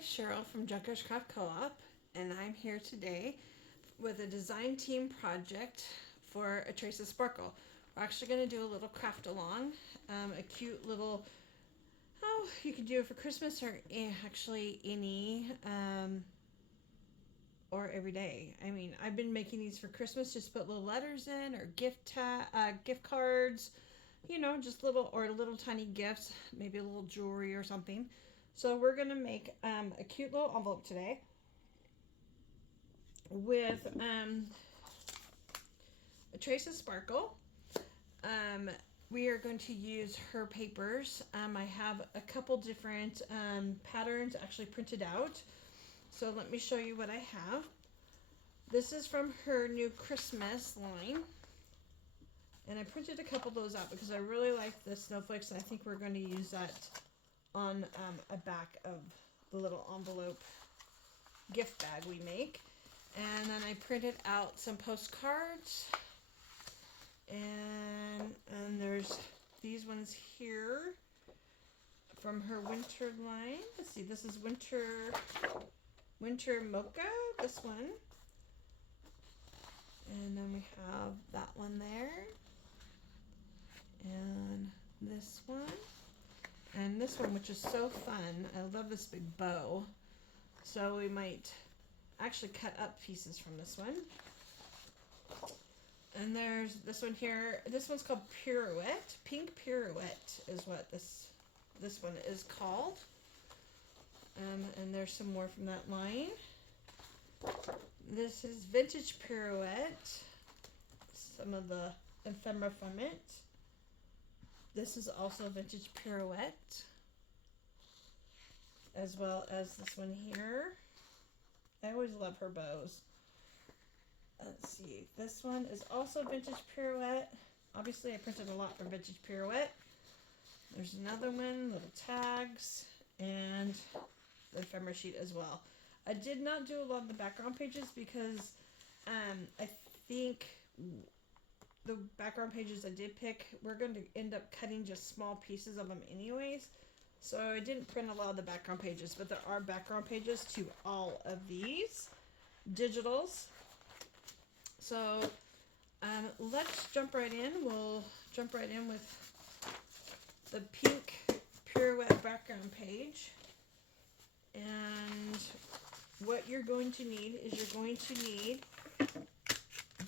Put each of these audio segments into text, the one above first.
Cheryl from Junkers Craft Co-op, and I'm here today with a design team project for a Trace of Sparkle. We're actually going to do a little craft along, a cute little, oh, you could do it for Christmas or actually any, or every day. I mean, I've been making these for Christmas, just put little letters in or gift cards, just little tiny gifts, maybe a little jewelry or something. So we're gonna make a cute little envelope today with a trace of sparkle. Um, we are going to use her papers. I have a couple different patterns actually printed out. So let me show you what I have. This is from her new Christmas line. And I printed a couple of those out because I really like the snowflakes, and I think we're going to use that on a back of the little envelope gift bag we make. And then I printed out some postcards, and there's these ones here from her winter line. Let's see, this is winter mocha, this one. And then we have that one there. And this one. And this one, which is so fun. I love this big bow. So we might actually cut up pieces from this one. And there's this one here. This one's called Pirouette. Pink Pirouette is what this one is called. And there's some more from that line. This is Vintage Pirouette. Some of the ephemera from it. This is also Vintage Pirouette, as well as this one here. I always love her bows. Let's see, this one is also Vintage Pirouette. Obviously I printed a lot from Vintage Pirouette. There's another one, little tags, and the ephemera sheet as well. I did not do a lot of the background pages because I think the background pages I did pick, we're going to end up cutting just small pieces of them anyways. So I didn't print a lot of the background pages, but there are background pages to all of these digitals. So let's jump right in. We'll jump right in with the pink Pirouette background page. And what you're going to need is you're going to need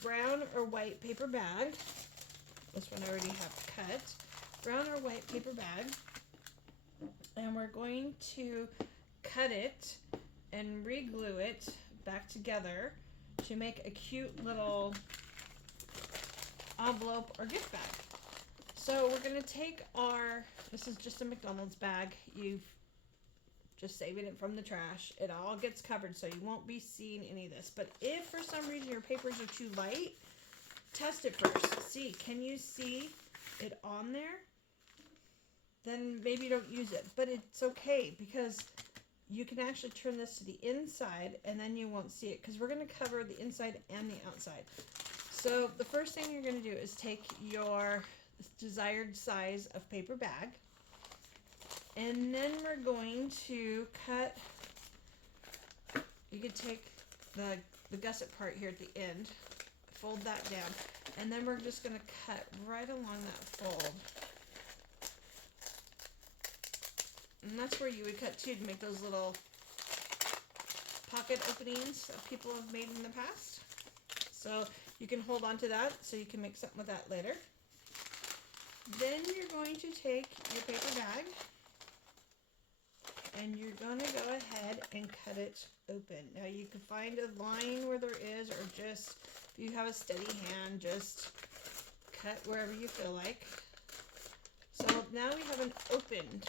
brown or white paper bag. This one I already have cut. Brown or white paper bag. And we're going to cut it and re-glue it back together to make a cute little envelope or gift bag. So we're going to take this is just a McDonald's bag. You've just saving it from the trash. It all gets covered, so you won't be seeing any of this. But if for some reason your papers are too light, test it first. See, can you see it on there? Then maybe don't use it. But it's okay because you can actually turn this to the inside and then you won't see it because we're going to cover the inside and the outside. So the first thing you're going to do is take your desired size of paper bag. And then we're going to cut, you could take the gusset part here at the end, fold that down, and then we're just going to cut right along that fold. And that's where you would cut too, to make those little pocket openings that people have made in the past. So you can hold on to that so you can make something with that later. Then you're going to take your paper bag, and you're going to go ahead and cut it open. Now you can find a line where there is, or just, if you have a steady hand, just cut wherever you feel like. So now we have an opened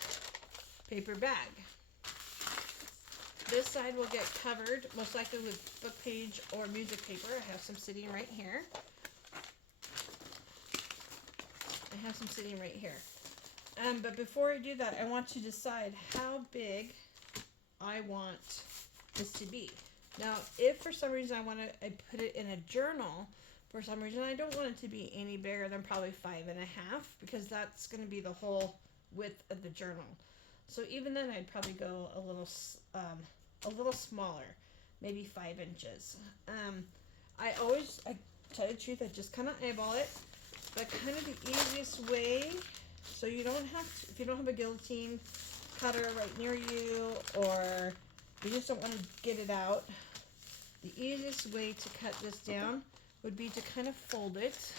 paper bag. This side will get covered, most likely with book page or music paper. I have some sitting right here. But before I do that, I want to decide how big I want this to be. Now, if for some reason I put it in a journal, for some reason I don't want it to be any bigger than probably 5.5, because that's going to be the whole width of the journal. So even then, I'd probably go a little smaller, maybe 5 inches. I tell you the truth, I just kind of eyeball it, but kind of the easiest way, so you don't have to, if you don't have a guillotine cutter right near you, or you just don't want to get it out, the easiest way to cut this down would be to kind of fold it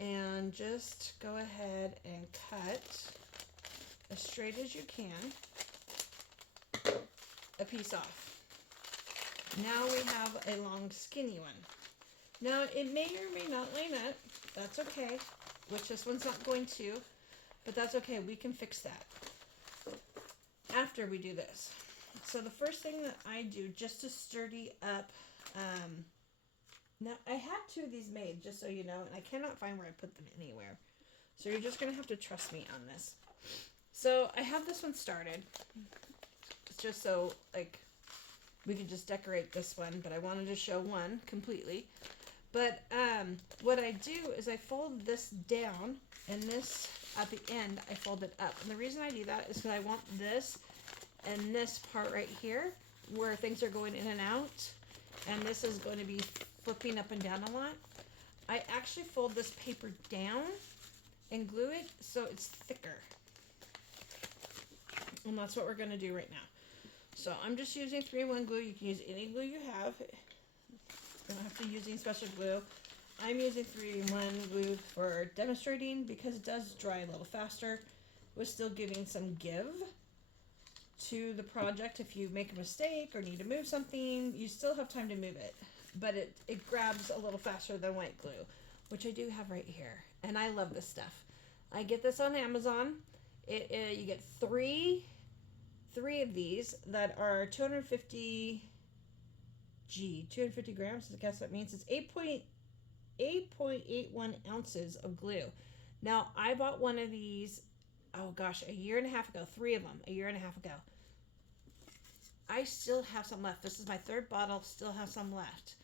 and just go ahead and cut as straight as you can a piece off. Now we have a long skinny one. Now it may or may not line up. That's okay, which this one's not going to, but that's okay. We can fix that after we do this. So the first thing that I do just to sturdy up, now I had 2 of these made, just so you know, and I cannot find where I put them anywhere. So you're just going to have to trust me on this. So I have this one started. It's just so, like, we could just decorate this one, but I wanted to show one completely. But what I do is I fold this down, and this, at the end, I fold it up. And the reason I do that is because I want this and this part right here, where things are going in and out, and this is going to be flipping up and down a lot. I actually fold this paper down and glue it so it's thicker. And that's what we're going to do right now. So I'm just using 3-in-1 glue. You can use any glue you have. You don't have to use any special glue. I'm using 3-in-1 glue for demonstrating because it does dry a little faster, with still giving some give to the project. If you make a mistake or need to move something, you still have time to move it. But it grabs a little faster than white glue, which I do have right here. And I love this stuff. I get this on Amazon. You get three of these that are 250 grams. I guess that means it's 8.81 ounces of glue. Now, I bought one of these, oh gosh, a year and a half ago. 3 of them, a year and a half ago. I still have some left. This is my 3rd bottle, still have some left.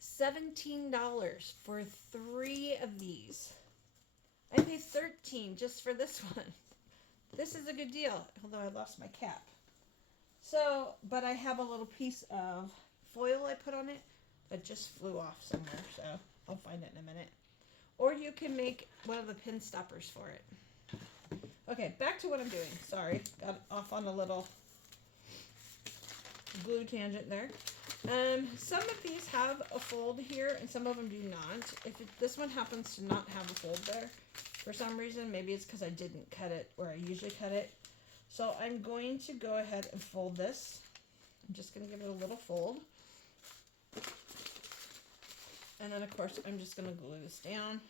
$17 for 3 of these. I paid $13 just for this one. This is a good deal, although I lost my cap. So, but I have a little piece of foil I put on it that just flew off somewhere, so I'll find it in a minute. Or you can make one of the pin stoppers for it. Okay, back to what I'm doing. Sorry, got off on a little glue tangent there. Some of these have a fold here and some of them do not. This one happens to not have a fold there for some reason, maybe it's because I didn't cut it where I usually cut it. So I'm going to go ahead and fold this. I'm just going to give it a little fold. And then of course I'm just going to glue this down.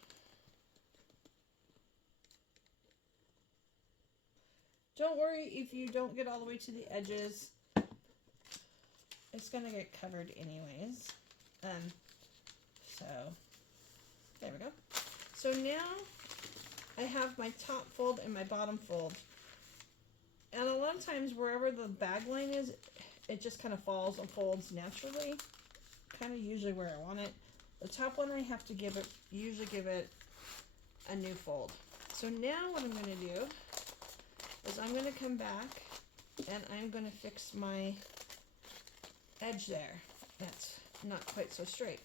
Don't worry if you don't get all the way to the edges. It's going to get covered anyways. So there we go. So now I have my top fold and my bottom fold. And a lot of times wherever the bag line is, it just kind of falls and folds naturally. Kind of usually where I want it. The top one I have to usually give it a new fold. So now what I'm going to do is I'm going to come back and I'm going to fix my edge there. That's not quite so straight.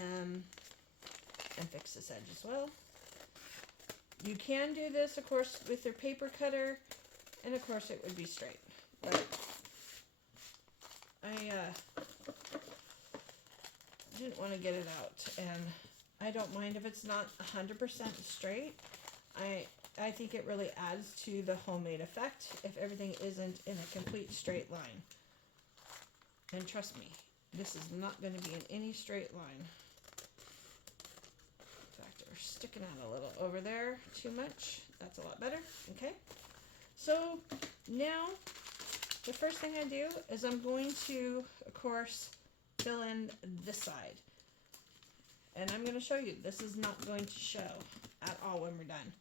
And fix this edge as well. You can do this, of course, with your paper cutter, and of course it would be straight. But I didn't want to get it out, and I don't mind if it's not 100% straight. I think it really adds to the homemade effect if everything isn't in a complete straight line. And trust me, this is not going to be in any straight line. In fact, they're sticking out a little over there too much. That's a lot better. Okay. So now the first thing I do is I'm going to, of course, fill in this side. And I'm going to show you. This is not going to show at all when we're done.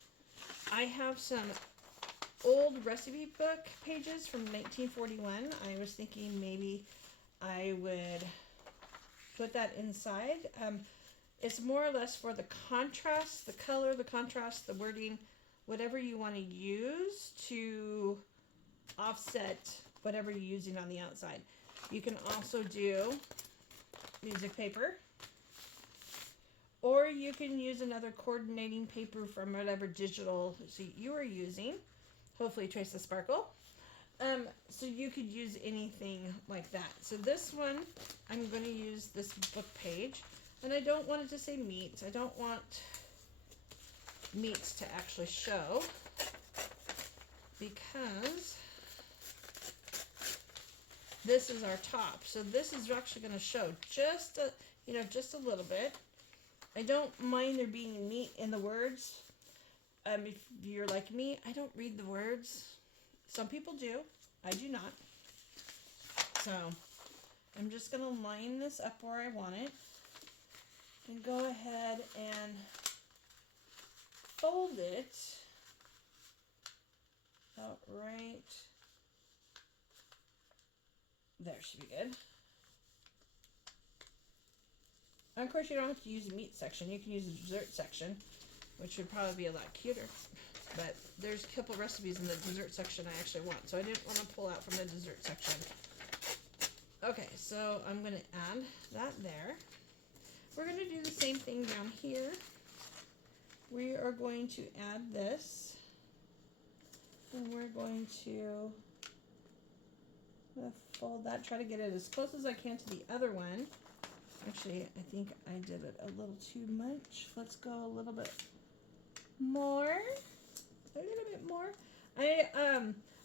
I have some old recipe book pages from 1941. I was thinking maybe I would put that inside. It's more or less for the contrast, the color, the contrast, the wording whatever you want to use to offset whatever you're using on the outside. You can also do music paper, or you can use another coordinating paper from whatever digital you are using. Hopefully Trace the Sparkle. So you could use anything like that. So this one, I'm going to use this book page, and I don't want it to say meats. I don't want meats to actually show, because this is our top. So this is actually going to show just a little bit. I don't mind there being meat in the words. If you're like me, I don't read the words. Some people do. I do not. So I'm just going to line this up where I want it and go ahead and fold it out right there. Should be good. And of course, you don't have to use the meat section. You can use the dessert section, which would probably be a lot cuter. But there's a couple recipes in the dessert section I actually want, so I didn't want to pull out from the dessert section. Okay, so I'm going to add that there. We're going to do the same thing down here. We are going to add this, and we're going to fold that, try to get it as close as I can to the other one. Actually, I think I did it a little too much. Let's go a little bit more. A little bit more. I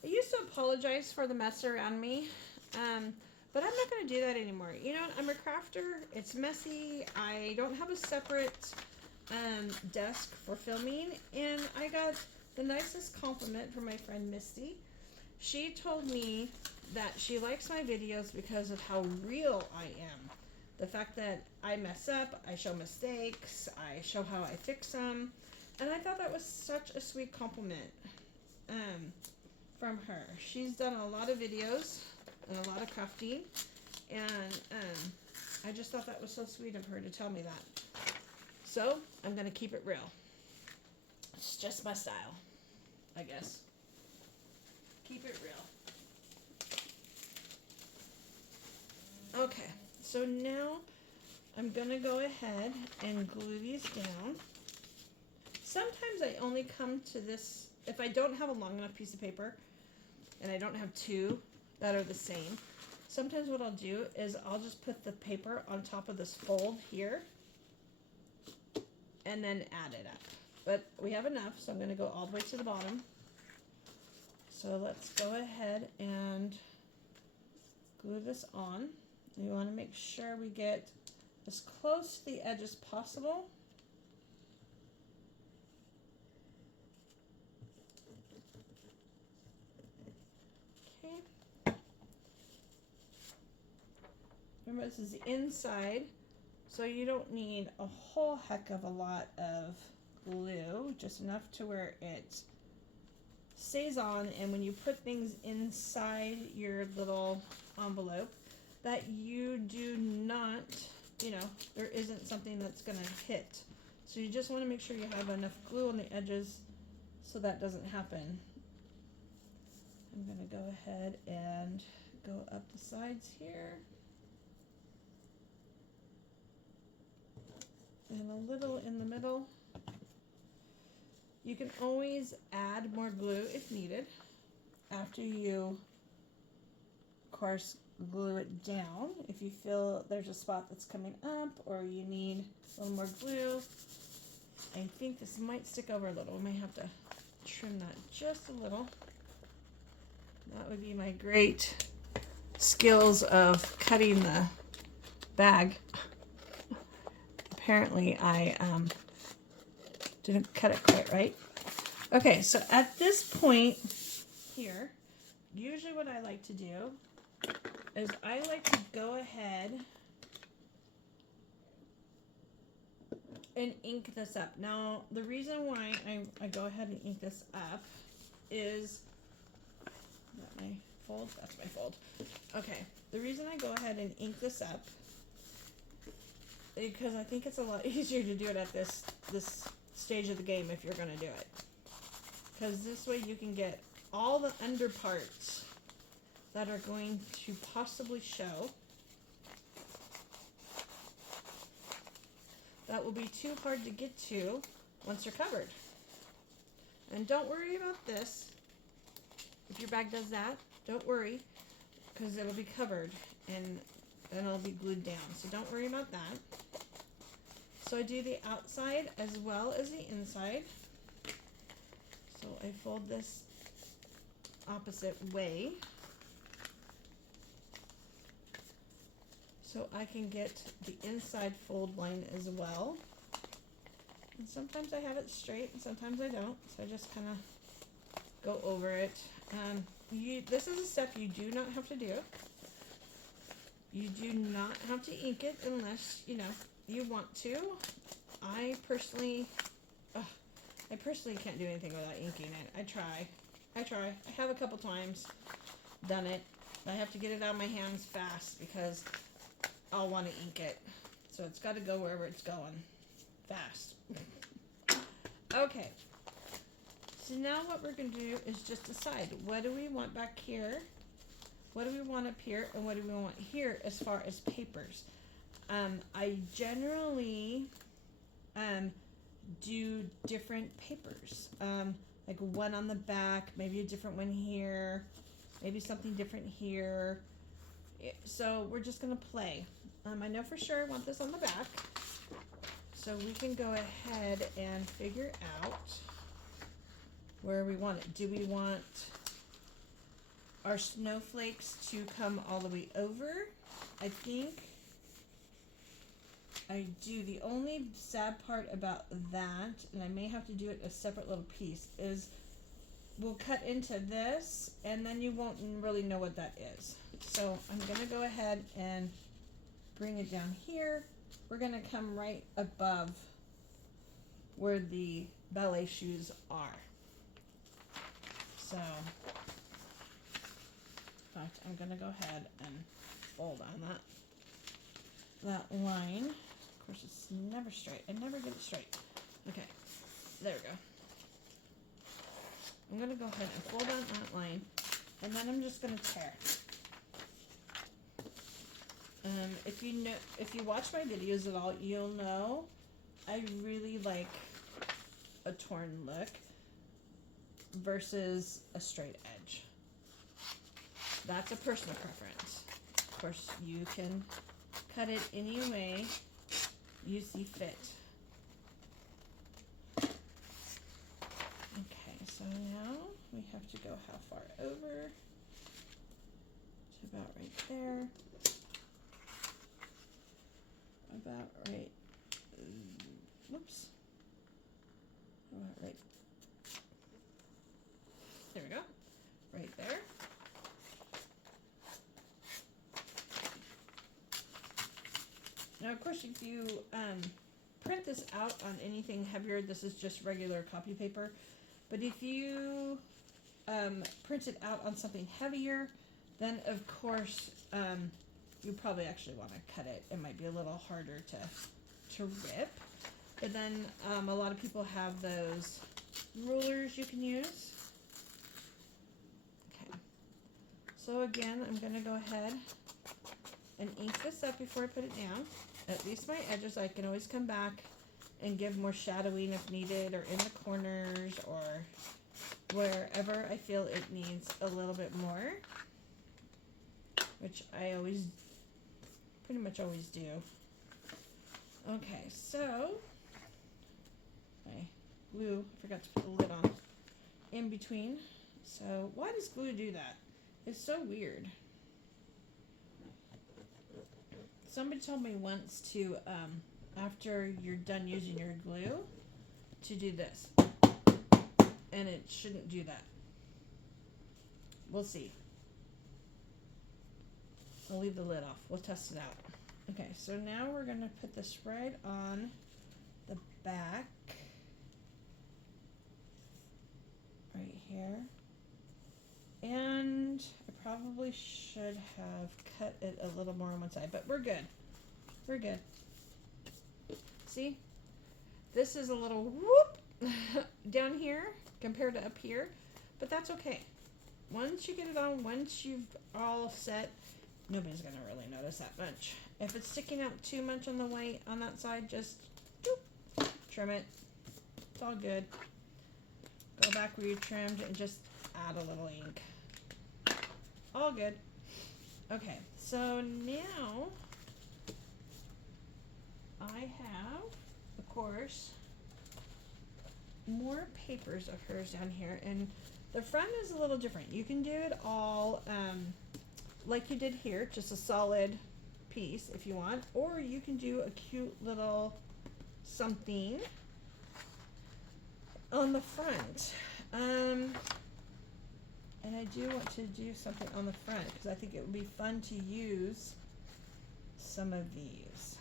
used to apologize for the mess around me, but I'm not going to do that anymore. You know, I'm a crafter. It's messy. I don't have a separate desk for filming, and I got the nicest compliment from my friend Misty. She told me that she likes my videos because of how real I am. The fact that I mess up, I show mistakes, I show how I fix them. And I thought that was such a sweet compliment from her. She's done a lot of videos and a lot of crafting, and I just thought that was so sweet of her to tell me that. So I'm going to keep it real. It's just my style, I guess. Keep it real. Okay, so now I'm going to go ahead and glue these down. Sometimes I only come to this, if I don't have a long enough piece of paper, and I don't have two that are the same, sometimes what I'll do is I'll just put the paper on top of this fold here, and then add it up. But we have enough, so I'm going to go all the way to the bottom. So let's go ahead and glue this on. We want to make sure we get as close to the edge as possible. Okay. Remember, this is the inside, so you don't need a whole heck of a lot of glue, just enough to where it stays on, and when you put things inside your little envelope, that you do not, there isn't something that's going to hit. So you just want to make sure you have enough glue on the edges so that doesn't happen. I'm going to go ahead and go up the sides here. And a little in the middle. You can always add more glue if needed after you, of course, glue it down. If you feel there's a spot that's coming up or you need a little more glue. I think this might stick over a little. We may have to trim that just a little. That would be my great skills of cutting the bag. Apparently I didn't cut it quite right. Okay, so at this point here, usually what I like to do is I like to go ahead and ink this up. Now, the reason why I go ahead and ink this up is, is that my fold? That's my fold. Okay, the reason I go ahead and ink this up because I think it's a lot easier to do it at this stage of the game if you're going to do it. because this way you can get all the under parts that are going to possibly show. That will be too hard to get to once they're covered. And don't worry about this. If your bag does that, don't worry, because it'll be covered and then it'll be glued down. So don't worry about that. So I do the outside as well as the inside. So I fold this opposite way, so I can get the inside fold line as well. And sometimes I have it straight and sometimes I don't, so I just kind of go over it. This is a step you do not have to do. You do not have to ink it unless, you want to. I personally can't do anything without inking it. I try. I have a couple times done it. I have to get it out of my hands fast because I'll want to ink it. So it's got to go wherever it's going. Fast. Okay. So now what we're going to do is just decide, what do we want back here? What do we want up here? And what do we want here as far as papers? I generally do different papers. Like one on the back, maybe a different one here, maybe something different here. So we're just going to play. I know for sure I want this on the back. So we can go ahead and figure out where we want it. Do we want our snowflakes to come all the way over? I think I do. The only sad part about that, and I may have to do it a separate little piece, is we'll cut into this and then you won't really know what that is. So I'm going to go ahead and bring it down here. We're going to come right above where the ballet shoes are. So, in fact, I'm going to go ahead and fold on that line. Of course, it's never straight. I never get it straight. Okay, there we go. I'm going to go ahead and fold on that line, and then I'm just going to tear. If you watch my videos at all, you'll know I really like a torn look versus a straight edge. That's a personal preference. Of course, you can cut it any way you see fit. Okay, so now we have to go how far over? To about right there. About right, whoops, about right, there we go, right there. Now, of course, if you print this out on anything heavier, this is just regular copy paper, but if you print it out on something heavier, then of course, you probably actually want to cut it. It might be a little harder to rip. But then a lot of people have those rulers you can use. Okay. So again, I'm going to go ahead and ink this up before I put it down. At least my edges, I can always come back and give more shadowing if needed, or in the corners, or wherever I feel it needs a little bit more, which I pretty much always do. Okay, so my glue, I forgot to put the lid on in between. So why does glue do that? It's so weird. Somebody told me once to, after you're done using your glue, to do this. And it shouldn't do that. We'll see. I'll leave the lid off. We'll test it out. Okay, so now we're going to put this right on the back. Right here. And I probably should have cut it a little more on one side, but we're good. We're good. See? This is a little whoop down here compared to up here, but that's okay. Once you get it on, once you've all set, nobody's gonna really notice that much. If it's sticking out too much on the white on that side, just doop, trim it. It's all good. Go back where you trimmed and just add a little ink. All good. Okay, so now I have, of course, more papers of hers down here, and the front is a little different. You can do it all like you did here, just a solid piece if you want, or you can do a cute little something on the front. And I do want to do something on the front because I think it would be fun to use some of these.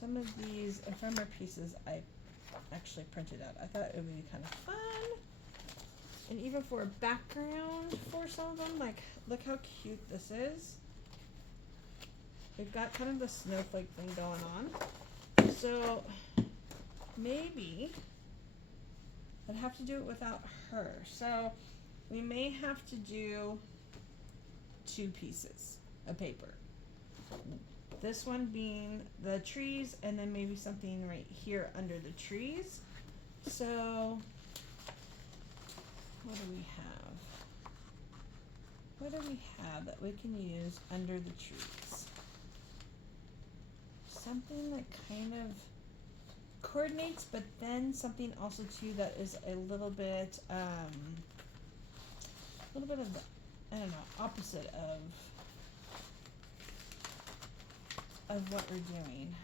Some of these ephemera pieces I actually printed out. I thought it would be kind of fun. And even for a background for some of them, like, look how cute this is. We've got kind of the snowflake thing going on. So maybe I'd have to do it without her. So we may have to do 2 pieces of paper. This one being the trees, and then maybe something right here under the trees. So what do we have? What do we have that we can use under the trees? Something that kind of coordinates, but then something also too that is a little bit of the, I don't know, opposite of what we're doing.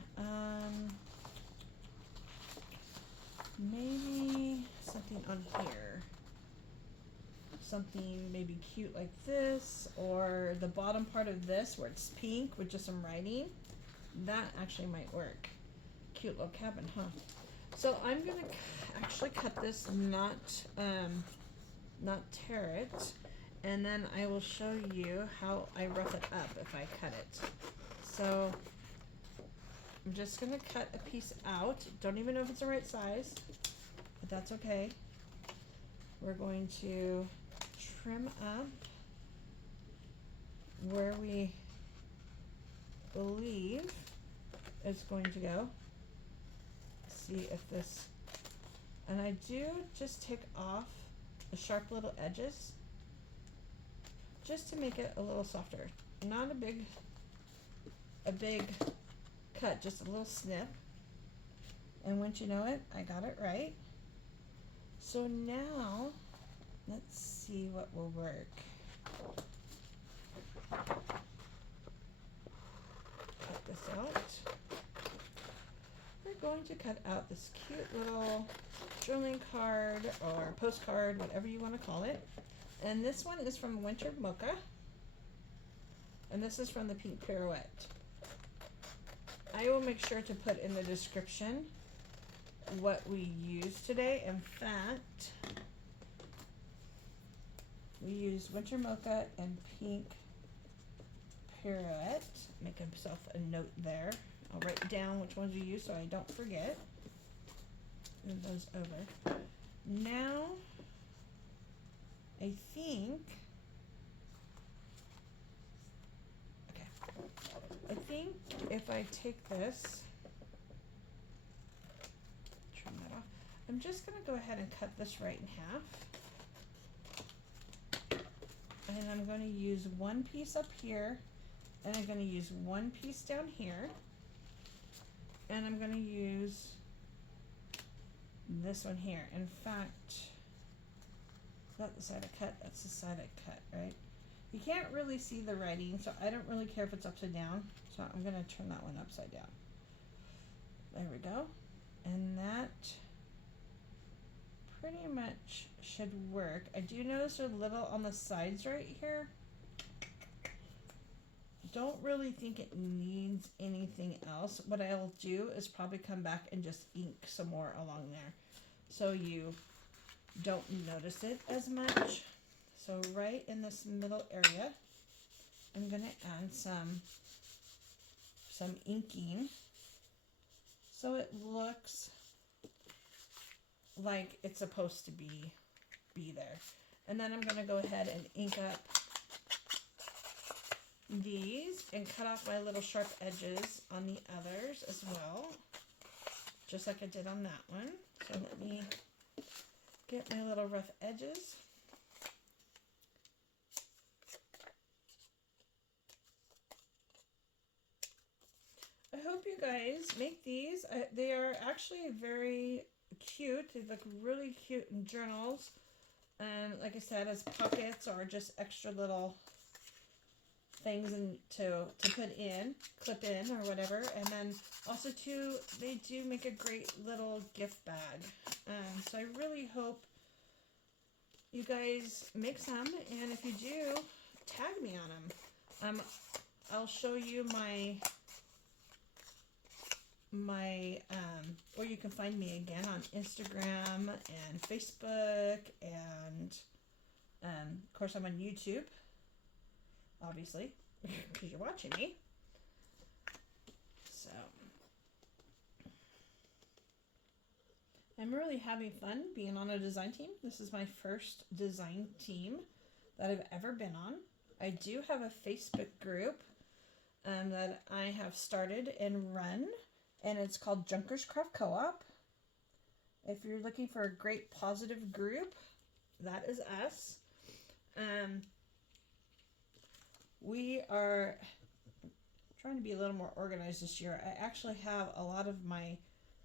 Maybe something on here. Something maybe cute like this, or the bottom part of this where it's pink with just some writing. That actually might work. Cute little cabin, huh? So I'm gonna actually cut this, not tear it, and then I will show you how I rough it up if I cut it. So I'm just gonna cut a piece out. Don't even know if it's the right size, but that's okay. We're going to trim up where we believe it's going to go. See if this, and I do just take off the sharp little edges just to make it a little softer. Not a big cut, just a little snip. And once you know it, I got it right. So now let's see what will work. Cut this out. We're going to cut out this cute little journaling card or postcard, whatever you want to call it. And this one is from Winter Mocha. And this is from the Pink Pirouette. I will make sure to put in the description what we used today. In fact, we used Winter Mocha and Pink Pirouette. Make himself a note there. I'll write down which ones we used so I don't forget. Move those over. Now, I think, if I take this, trim that off, I'm just going to go ahead and cut this right in half. And I'm going to use one piece up here, and I'm going to use one piece down here, and I'm going to use this one here. In fact, is that the side I cut? That's the side I cut, right? You can't really see the writing, so I don't really care if it's upside down. So I'm going to turn that one upside down. There we go. And that pretty much should work. I do notice a little on the sides right here. Don't really think it needs anything else. What I'll do is probably come back and just ink some more along there so you don't notice it as much. So right in this middle area, I'm going to add some inking. so it looks like it's supposed to be there. And then I'm going to go ahead and ink up these and cut off my little sharp edges on the others as well, just like I did on that one. So let me get my little rough edges. I hope you guys make these. They are actually very cute. They look really cute in journals. And like I said, as pockets or just extra little things to put in, clip in or whatever. And then also too, they do make a great little gift bag. So I really hope you guys make some. And if you do, tag me on them. I'll show you my where you can find me again on Instagram and Facebook, and of course I'm on YouTube, obviously, because you're watching me. So I'm really having fun being on a design team. This is my first design team that I've ever been on. I do have a Facebook group that I have started and run, and it's called Junkers Craft Co-op. If you're looking for a great positive group, that is us. We are trying to be a little more organized this year. I actually have a lot of my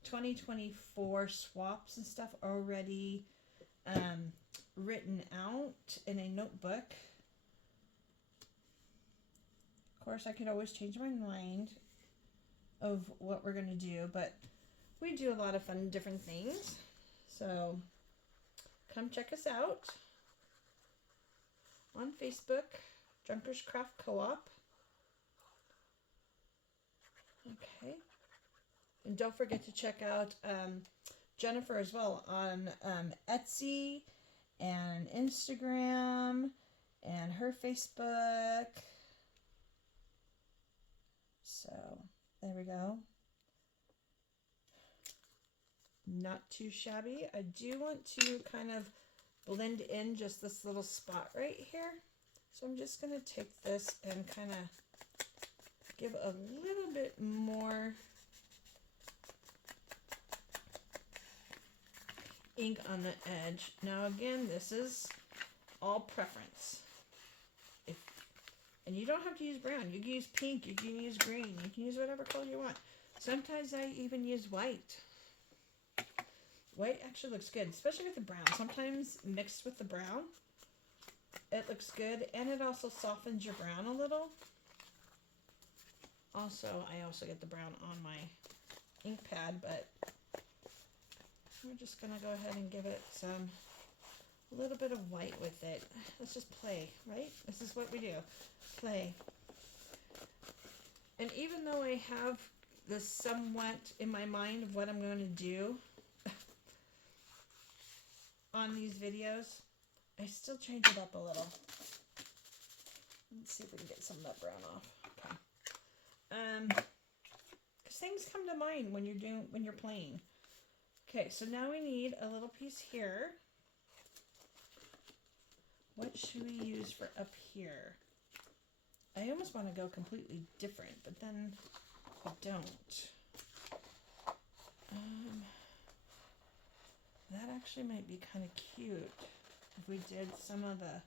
2024 swaps and stuff already written out in a notebook. Of course, I could always change my mind of what we're going to do, but we do a lot of fun different things. So come check us out on Facebook, Junkers Craft Co-op. Okay. And don't forget to check out Jennifer as well on Etsy and Instagram and her Facebook. So there we go. Not too shabby. I do want to kind of blend in just this little spot right here. So I'm just going to take this and kind of give a little bit more ink on the edge. Now again, this is all preference. And you don't have to use brown. You can use pink, you can use green, you can use whatever color you want. Sometimes I even use white. White actually looks good, especially with the brown. Sometimes mixed with the brown, it looks good, and it also softens your brown a little. Also, I also get the brown on my ink pad, but we're just going to go ahead and give it a little bit of white with it. Let's just play, right? This is what we do. Play. And even though I have this somewhat in my mind of what I'm going to do on these videos, I still change it up a little. Let's see if we can get some of that brown off. Okay. Because things come to mind when you're playing. Okay, so now we need a little piece here. What should we use for up here? I almost want to go completely different, but then I don't. That actually might be kind of cute if we did some of the,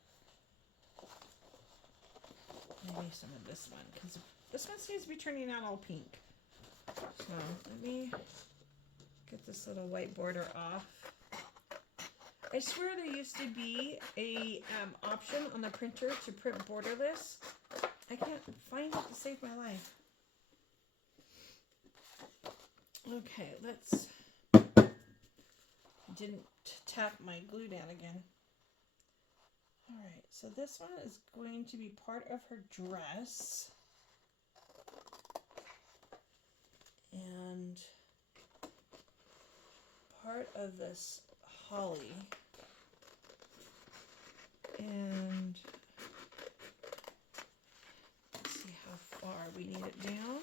maybe some of this one, because this one seems to be turning out all pink. So let me get this little white border off. I swear there used to be a option on the printer to print borderless. I can't find it to save my life. Okay, let's... Didn't tap my glue down again. Alright, so this one is going to be part of her dress. And part of this holly. And let's see how far we need it down.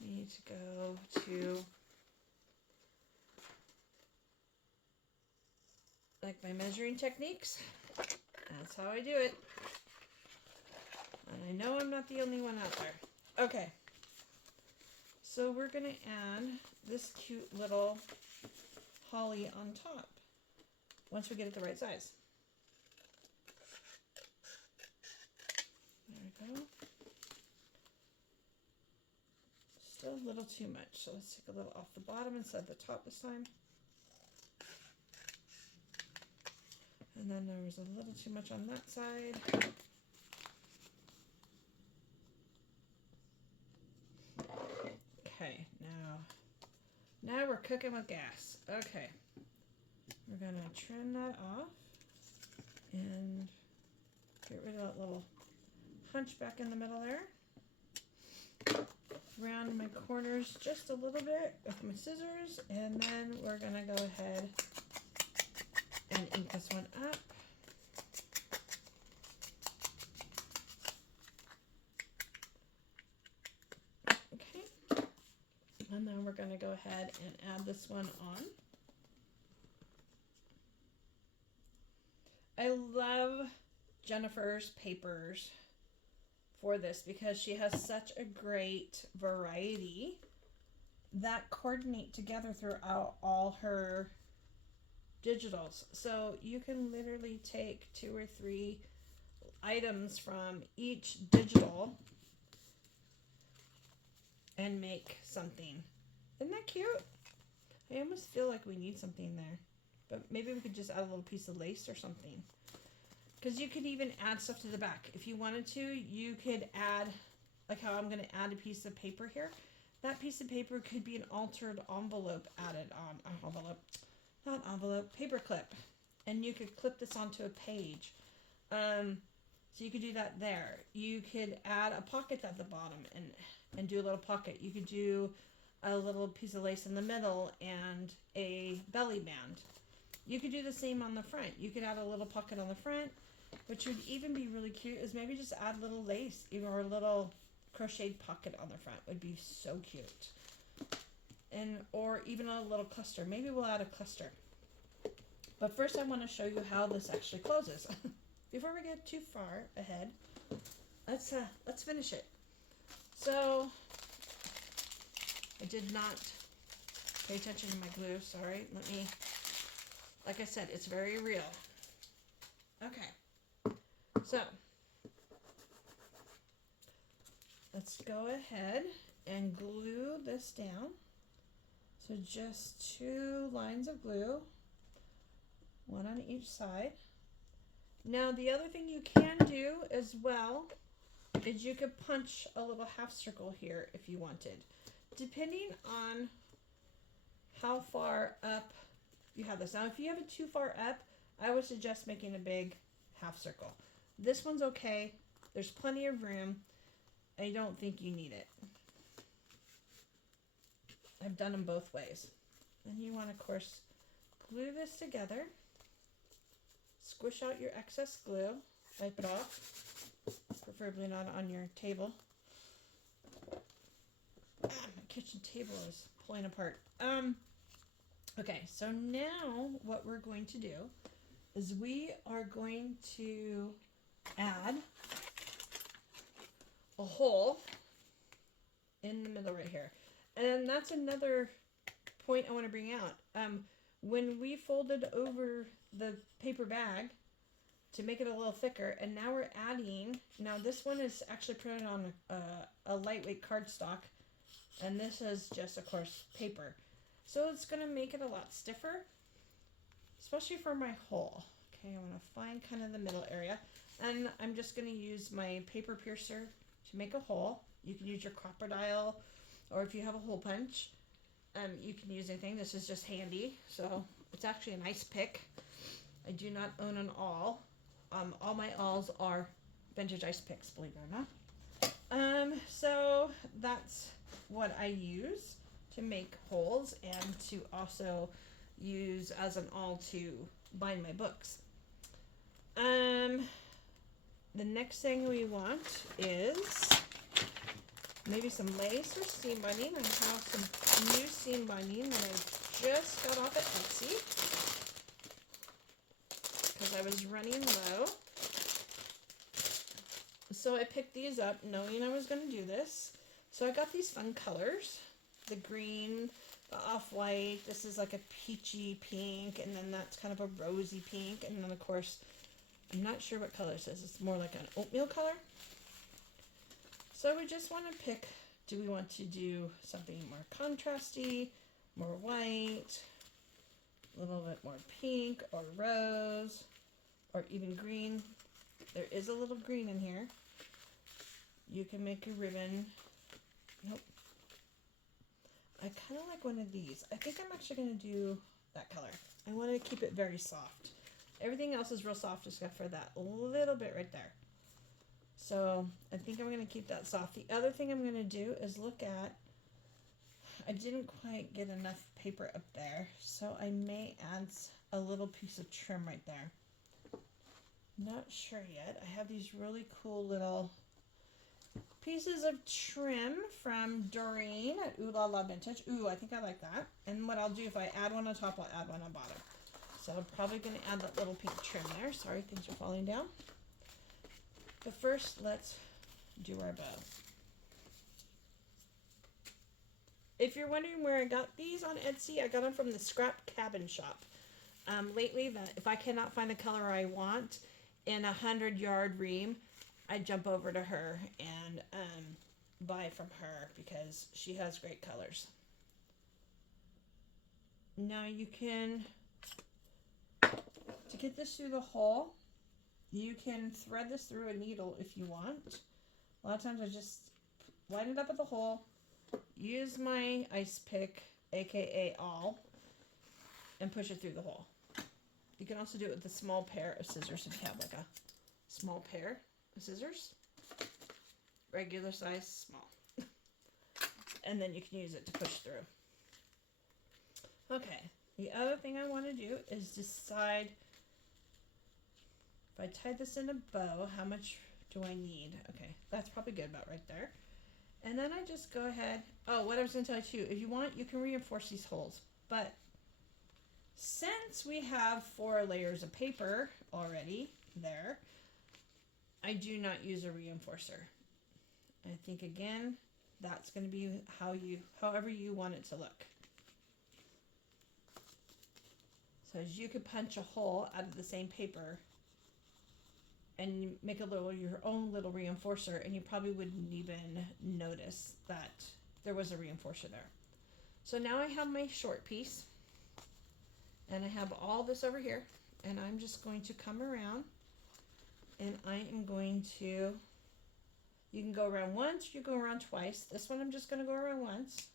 We need to go to like my measuring techniques. That's how I do it. And I know I'm not the only one out there. Okay. So we're going to add this cute little holly on top once we get it the right size. There we go. Still a little too much, so let's take a little off the bottom instead of the top this time. And then there was a little too much on that side. Okay, now we're cooking with gas. Okay, we're gonna trim that off and get rid of that little hunchback in the middle there. Round my corners just a little bit with my scissors, and then we're gonna go ahead and ink this one up. Okay, and then we're gonna go ahead and add this one on. I love Jennifer's papers for this because she has such a great variety that coordinate together throughout all her digitals. So you can literally take 2 or 3 items from each digital and make something. Isn't that cute? I almost feel like we need something there, but maybe we could just add a little piece of lace or something. Because you could even add stuff to the back. If you wanted to, you could add, like how I'm going to add a piece of paper here. That piece of paper could be an altered envelope added on, paper clip. And you could clip this onto a page. So you could do that there. You could add a pocket at the bottom and do a little pocket. You could do a little piece of lace in the middle and a belly band. You could do the same on the front. You could add a little pocket on the front. Which would even be really cute is maybe just add little lace or a little crocheted pocket on the front would be so cute. And or even a little cluster. Maybe we'll add a cluster. But first I want to show you how this actually closes. Before we get too far ahead, let's finish it. So I did not pay attention to my glue, sorry. Like I said, it's very real. Okay. So, let's go ahead and glue this down. So just 2 lines of glue, 1 on each side. Now the other thing you can do as well is you could punch a little half circle here if you wanted. Depending on how far up you have this. Now if you have it too far up, I would suggest making a big half circle. This one's okay. There's plenty of room. I don't think you need it. I've done them both ways. Then you want to, of course, glue this together. Squish out your excess glue. Wipe it off. Preferably not on your table. My kitchen table is pulling apart. Okay, so now what we're going to do is we are going to add a hole in the middle right here. And that's another point I want to bring out. When we folded over the paper bag to make it a little thicker, and now we're adding, now this one is actually printed on a lightweight cardstock, and this is just, of course, paper. So it's going to make it a lot stiffer, especially for my hole. Okay, I want to find kind of the middle area. And I'm just going to use my paper piercer to make a hole. You can use your crocodile, or if you have a hole punch, you can use anything. This is just handy, so it's actually a nice pick. I do not own an awl. All my awls are vintage ice picks, believe it or not. So that's what I use to make holes and to also use as an awl to bind my books. The next thing we want is maybe some lace or seam binding. I have some new seam binding that I just got off at Etsy. because I was running low. So I picked these up knowing I was going to do this. So I got these fun colors. The green, the off-white. This is like a peachy pink. And then that's kind of a rosy pink. And then, of course, I'm not sure what color this is. It's more like an oatmeal color. So we just want to pick, do we want to do something more contrasty, more white, a little bit more pink or rose, or even green. There is a little green in here. You can make a ribbon. Nope. I kind of like one of these. I think I'm actually going to do that color. I want to keep it very soft. Everything else is real soft except for that little bit right there. So I think I'm going to keep that soft. The other thing I'm going to do is look at, I didn't quite get enough paper up there, so I may add a little piece of trim right there. Not sure yet. I have these really cool little pieces of trim from Doreen at Ooh La La Vintage. Ooh, I think I like that. And what I'll do, if I add one on top, I'll add one on bottom. So I'm probably going to add that little pink trim there. Sorry, things are falling down. But first, let's do our bow. If you're wondering where I got these on Etsy, I got them from the Scrap Cabin Shop. Lately, if I cannot find the color I want in a 100-yard ream, I jump over to her and buy from her because she has great colors. Now you can, to get this through the hole, you can thread this through a needle if you want. A lot of times I just line it up at the hole, use my ice pick, aka awl, and push it through the hole. You can also do it with a small pair of scissors if you have like a small pair of scissors. Regular size, small. And then you can use it to push through. Okay, the other thing I want to do is decide, if I tie this in a bow, how much do I need? Okay, that's probably good about right there. And then I just go ahead. Oh, what I was going to tell you too, if you want, you can reinforce these holes. But since we have 4 layers of paper already there, I do not use a reinforcer. I think again, that's going to be however you want it to look. So as you could punch a hole out of the same paper and make your own little reinforcer, and you probably wouldn't even notice that there was a reinforcer there. So now I have my short piece, and I have all this over here, and I'm just going to come around, and I am going to, you can go around once, you go around twice. This one I'm just going to go around once.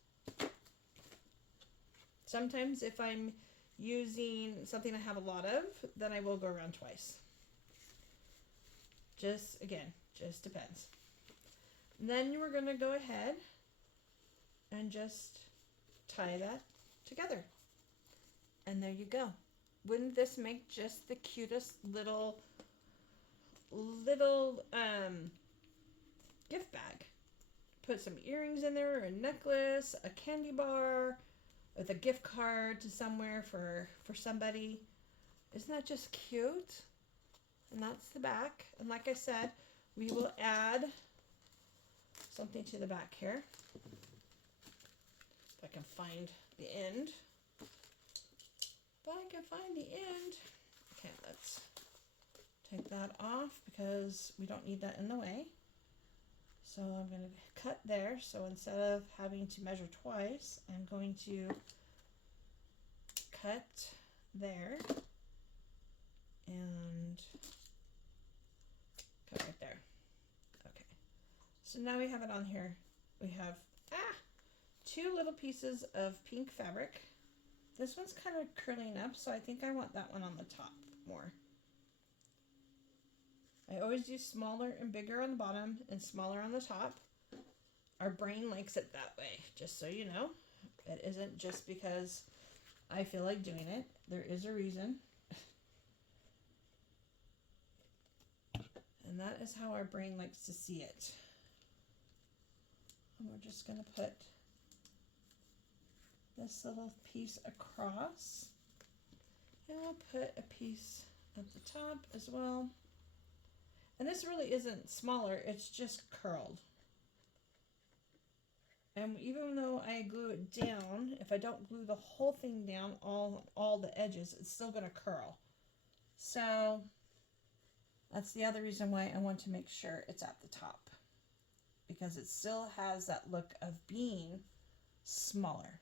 Sometimes if I'm using something I have a lot of, then I will go around twice. Just depends. And then you are going to go ahead and just tie that together. And there you go. Wouldn't this make just the cutest little gift bag? Put some earrings in there, or a necklace, a candy bar, with a gift card to somewhere for somebody. Isn't that just cute? And that's the back. And like I said, we will add something to the back here. If I can find the end. If I can find the end. Okay, let's take that off because we don't need that in the way. So I'm going to cut there. So instead of having to measure twice, I'm going to cut there and cut right there. Okay. So now we have it on here. We have 2 little pieces of pink fabric. This one's kind of curling up, so I think I want that one on the top more. I always do smaller and bigger on the bottom and smaller on the top. Our brain likes it that way, just so you know. It isn't just because I feel like doing it. There is a reason. And that is how our brain likes to see it. And we're just going to put this little piece across. And we'll put a piece at the top as well. And this really isn't smaller, it's just curled. And even though I glue it down, if I don't glue the whole thing down, all the edges, it's still going to curl. So that's the other reason why I want to make sure it's at the top, because it still has that look of being smaller.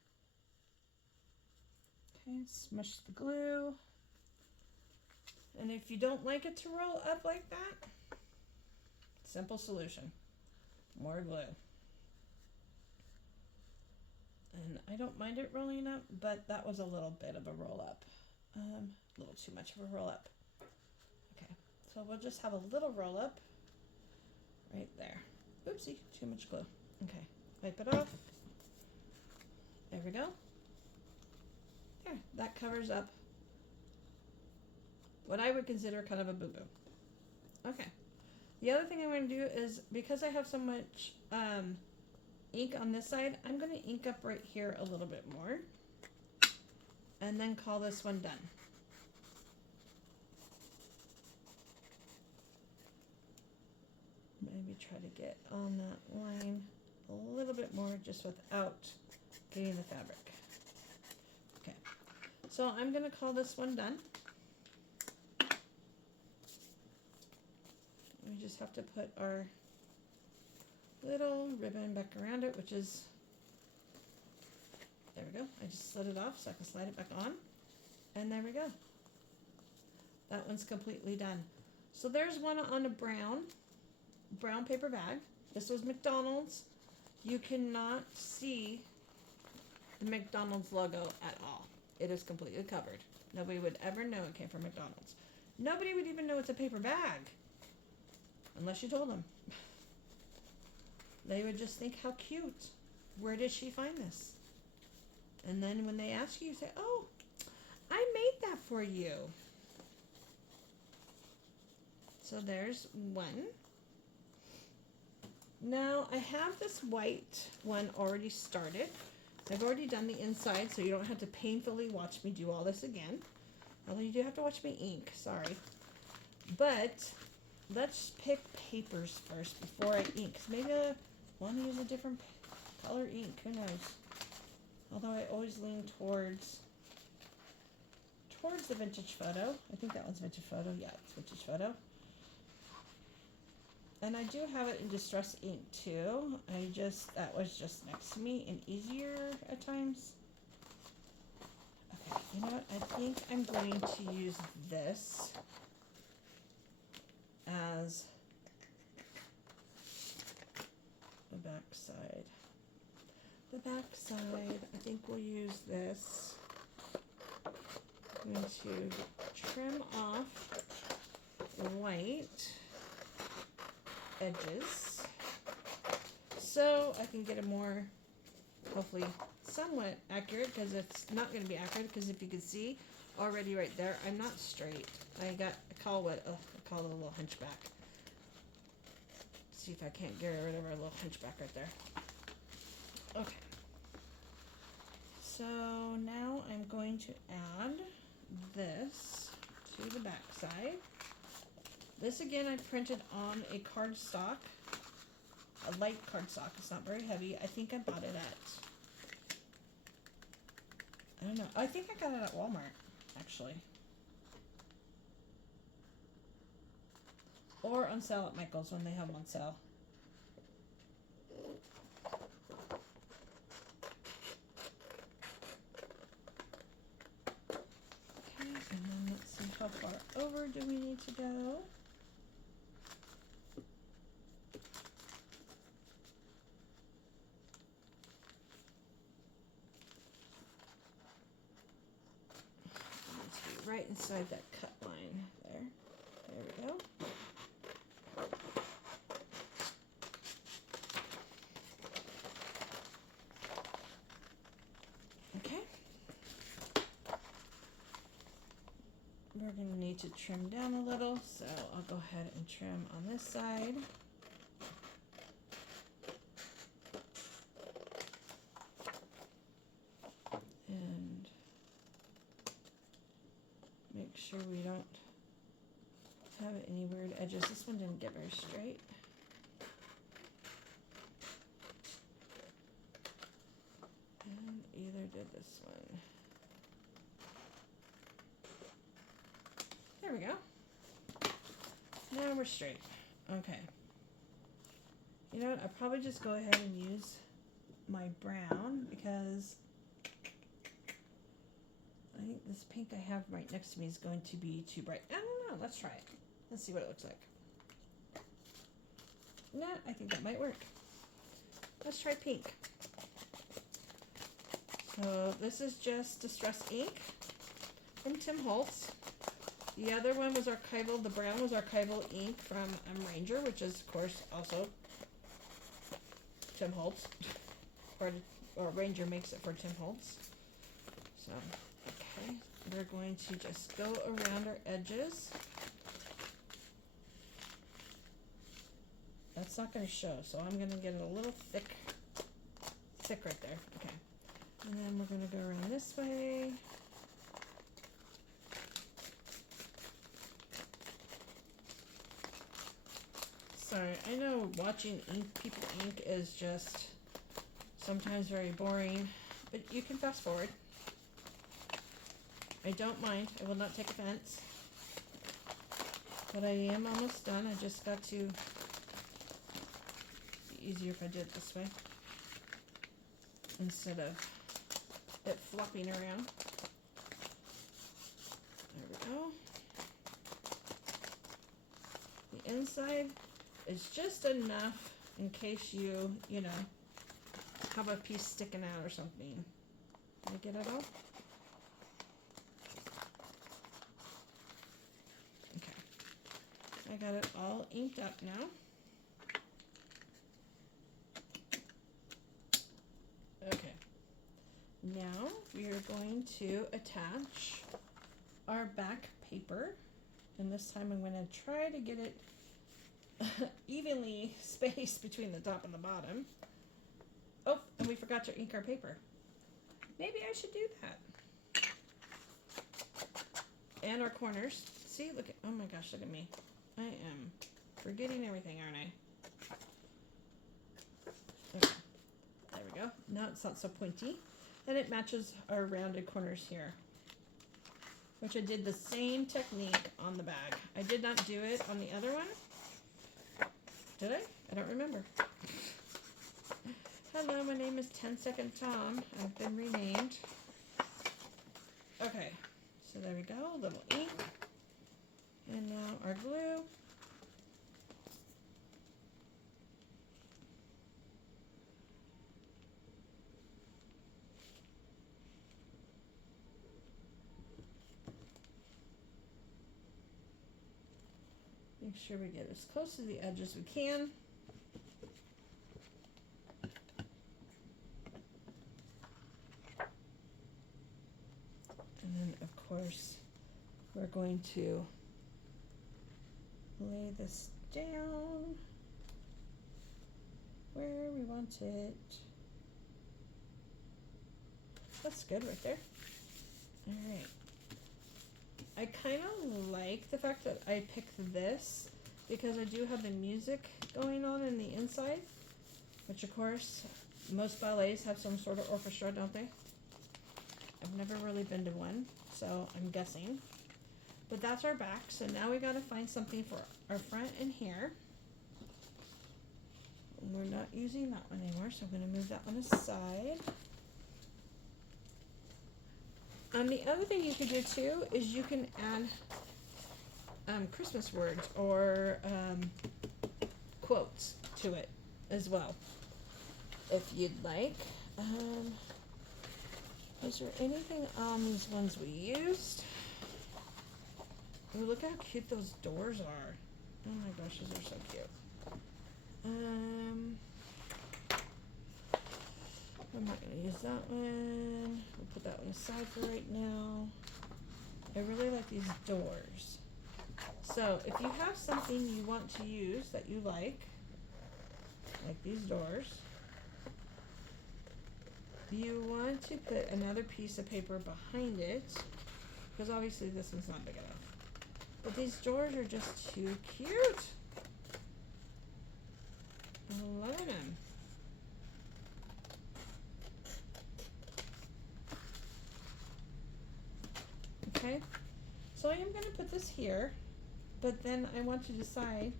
Okay, smush the glue. And if you don't like it to roll up like that, simple solution, more glue. And I don't mind it rolling up, but that was a little bit of a roll up. A little too much of a roll up. Okay, so we'll just have a little roll up right there. Oopsie, too much glue. Okay, wipe it off. There we go. There, that covers up what I would consider kind of a boo-boo. Okay, the other thing I'm going to do is, because I have so much ink on this side, I'm going to ink up right here a little bit more and then call this one done. Maybe try to get on that line a little bit more just without getting the fabric. Okay, so I'm going to call this one done. We just have to put our little ribbon back around it, which is, there we go. I just slid it off so I can slide it back on. And there we go. That one's completely done. So there's one on a brown paper bag. This was McDonald's. You cannot see the McDonald's logo at all. It is completely covered. Nobody would ever know it came from McDonald's. Nobody would even know it's a paper bag unless you told them. They would just think, how cute. Where did she find this? And then when they ask you, you say, oh, I made that for you. So there's one. Now I have this white one already started. I've already done the inside, so you don't have to painfully watch me do all this again. Although you do have to watch me ink, sorry. But let's pick papers first before I ink. Maybe I want to use a different color ink, who knows. Although I always lean towards the vintage photo. I think that one's vintage photo. Yeah, it's vintage photo. And I do have it in distress ink too. That was just next to me and easier at times. Okay, you know what? I think I'm going to use this as the back side. The back side, I think we'll use this. I'm going to trim off the white edges so I can get a more, hopefully somewhat accurate, because it's not going to be accurate, because if you can see already right there, I'm not straight. I call it a little hunchback. See if I can't get rid of our little hunchback right there. Okay. So now I'm going to add this to the back side. This again I printed on a cardstock, a light cardstock. It's not very heavy. I think I bought it at, I don't know. I think I got it at Walmart, actually. Or on sale at Michael's when they have them on sale. Okay, and then let's see, how far over do we need to go? Right inside that cut line there. There we go. Okay. We're going to need to trim down a little, so I'll go ahead and trim on this side. And make sure we don't have any weird edges. This one didn't get very straight. And either did this one. There we go. Now we're straight. Okay. You know what? I'll probably just go ahead and use my brown because I think this pink I have right next to me is going to be too bright. I don't know. Let's try it. Let's see what it looks like. Nah, I think that might work. Let's try pink. So this is just Distress ink from Tim Holtz. The other one was archival. The brown was archival ink from Ranger, which is, of course, also Tim Holtz. Or Ranger makes it for Tim Holtz. So, okay. We're going to just go around our edges. That's not going to show, so I'm going to get it a little thick right there. Okay. And then we're going to go around this way. Sorry, I know watching people ink is just sometimes very boring, but you can fast forward. I don't mind. I will not take offense. But I am almost done. I just got to be easier if I did it this way instead of it flopping around. There we go. The inside is just enough in case you know, have a piece sticking out or something. Did I get it all? Okay. I got it all inked up now. Okay. Now we are going to attach our back paper. And this time I'm going to try to get it evenly spaced between the top and the bottom. Oh, and we forgot to ink our paper. Maybe I should do that. And our corners. See, look at, oh my gosh, look at me. I am forgetting everything, aren't I? Okay. There we go. Now it's not so pointy. And it matches our rounded corners here, which I did the same technique on the bag. I did not do it on the other one. Did I? I don't remember. Hello, my name is 10 Second Tom. I've been renamed. Okay, so there we go. A little ink. And now our glue. Make sure we get as close to the edge as we can. And then, of course, we're going to lay this down where we want it. That's good right there. All right. I kind of like the fact that I picked this because I do have the music going on in the inside, which of course most ballets have some sort of orchestra, don't they? I've never really been to one, so I'm guessing. But that's our back, so now we gotta find something for our front and here. We're not using that one anymore, so I'm gonna move that one aside. The other thing you could do too is you can add Christmas words or quotes to it as well, if you'd like. Is there anything on these ones we used? Oh, look how cute those doors are. Oh my gosh, those are so cute. I'm not going to use that one. We'll put that one aside for right now. I really like these doors. So if you have something you want to use that you like these doors, you want to put another piece of paper behind it, because obviously this one's not big enough. But these drawers are just too cute. I'm loving them. Okay, so I am going to put this here, but then I want to decide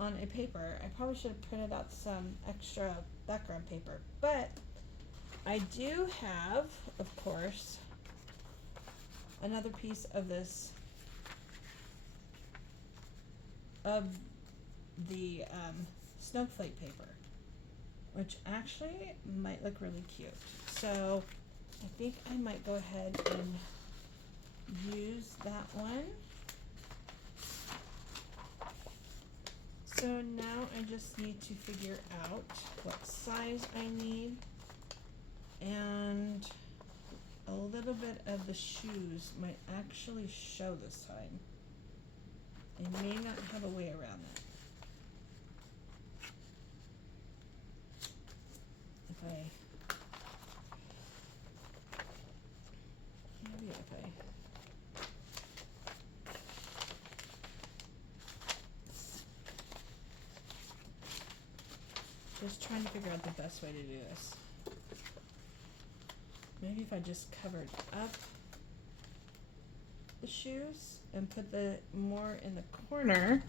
on a paper. I probably should have printed out some extra background paper, but I do have, of course, another piece of this, of the snowflake paper, which actually might look really cute. So I think I might go ahead and use that one. So now I just need to figure out what size I need, and a little bit of the shoes might actually show this time. I may not have a way around that. Maybe if I just trying to figure out the best way to do this. Maybe if I just covered up the shoes and put the more in the corner,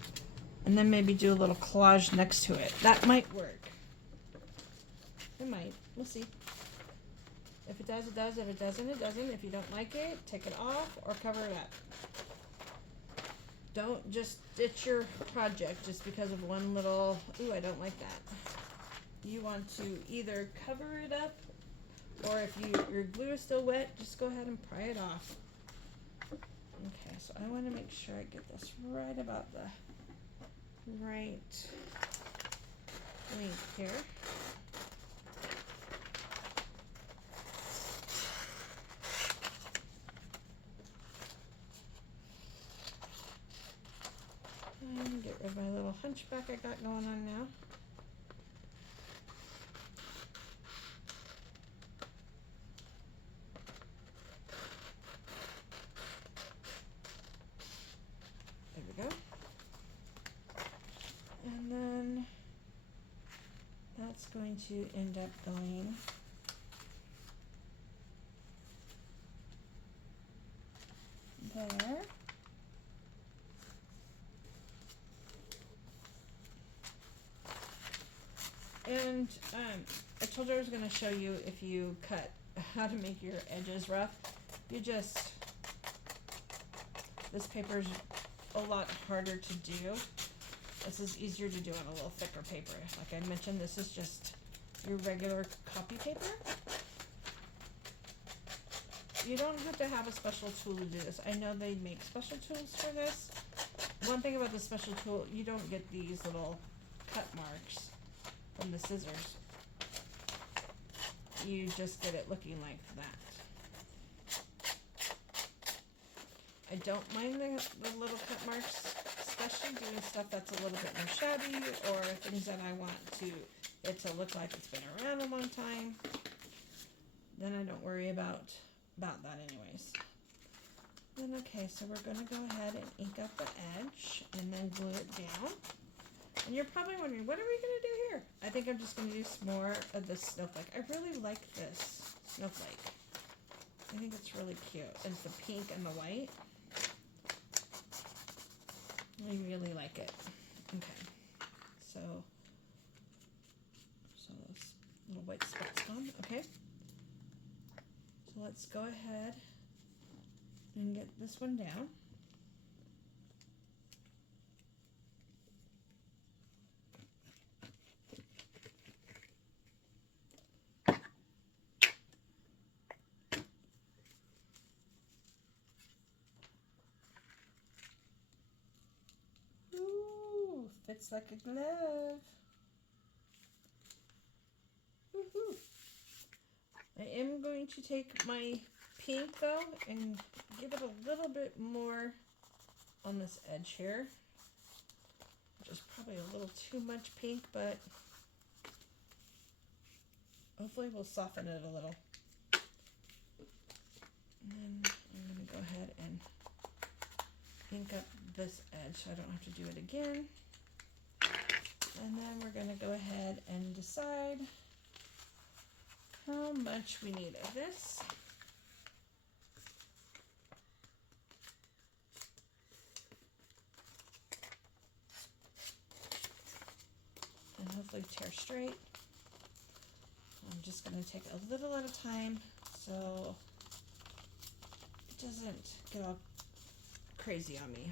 and then maybe do a little collage next to it. That might work. It might. We'll see. If it does, it does. If it doesn't, it doesn't. If you don't like it, take it off or cover it up. Don't just ditch your project just because of one little, ooh, I don't like that. You want to either cover it up, or if your glue is still wet, just go ahead and pry it off. Okay, so I want to make sure I get this right about the right length here. And get rid of my little hunchback I got going on now. There we go. And then that's going to end up going there. And I told you I was going to show you if you cut how to make your edges rough. You just, this paper's a lot harder to do. This is easier to do on a little thicker paper. Like I mentioned, this is just your regular copy paper. You don't have to have a special tool to do this. I know they make special tools for this. One thing about the special tool, you don't get these little cut marks from the scissors. You just get it looking like that. I don't mind the little cut marks, especially doing stuff that's a little bit more shabby, or things that I want it to look like it's been around a long time. Then I don't worry about that anyways. Then okay, so we're gonna go ahead and ink up the edge and then glue it down. And you're probably wondering, what are we gonna do here? I think I'm just gonna do some more of this snowflake. I really like this snowflake. I think it's really cute. And it's the pink and the white. I really like it. Okay. So those little white spots gone. Okay. So let's go ahead and get this one down. Ooh, fits like a glove. Woohoo! I am going to take my pink though and give it a little bit more on this edge here, which is probably a little too much pink, but hopefully we'll soften it a little. And then I'm going to go ahead and ink up this edge so I don't have to do it again. And then we're going to go ahead and decide how much we need of this. And hopefully tear straight. I'm just going to take a little at a time so it doesn't get all crazy on me.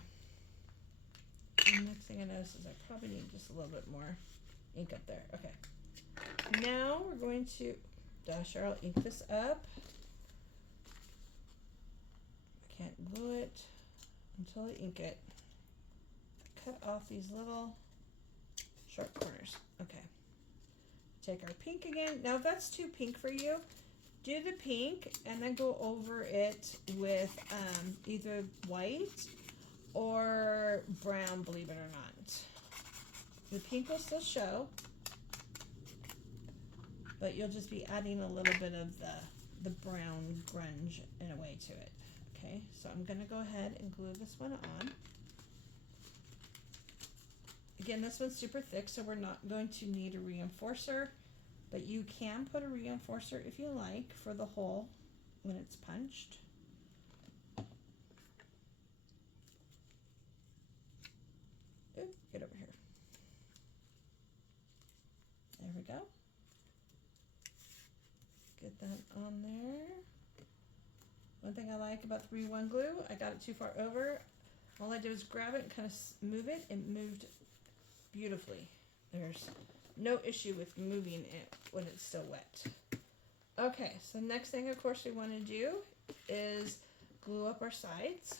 The next thing I notice is I probably need just a little bit more ink up there. Okay. Now we're going to, Cheryl, ink this up. I can't glue it until I ink it. Cut off these little sharp corners. Okay. Take our pink again. Now if that's too pink for you, do the pink and then go over it with either white or brown, believe it or not. The pink will still show, but you'll just be adding a little bit of the brown grunge in a way to it. Okay, so I'm going to go ahead and glue this one on. Again, this one's super thick, so we're not going to need a reinforcer, but you can put a reinforcer if you like for the hole when it's punched. Ooh, get over here. There we go. Get that on there. One thing I like about 3-1 glue, I got it too far over. All I did was grab it and kind of move it. It moved beautifully. There's no issue with moving it when it's still wet. Okay, so next thing of course we want to do is glue up our sides.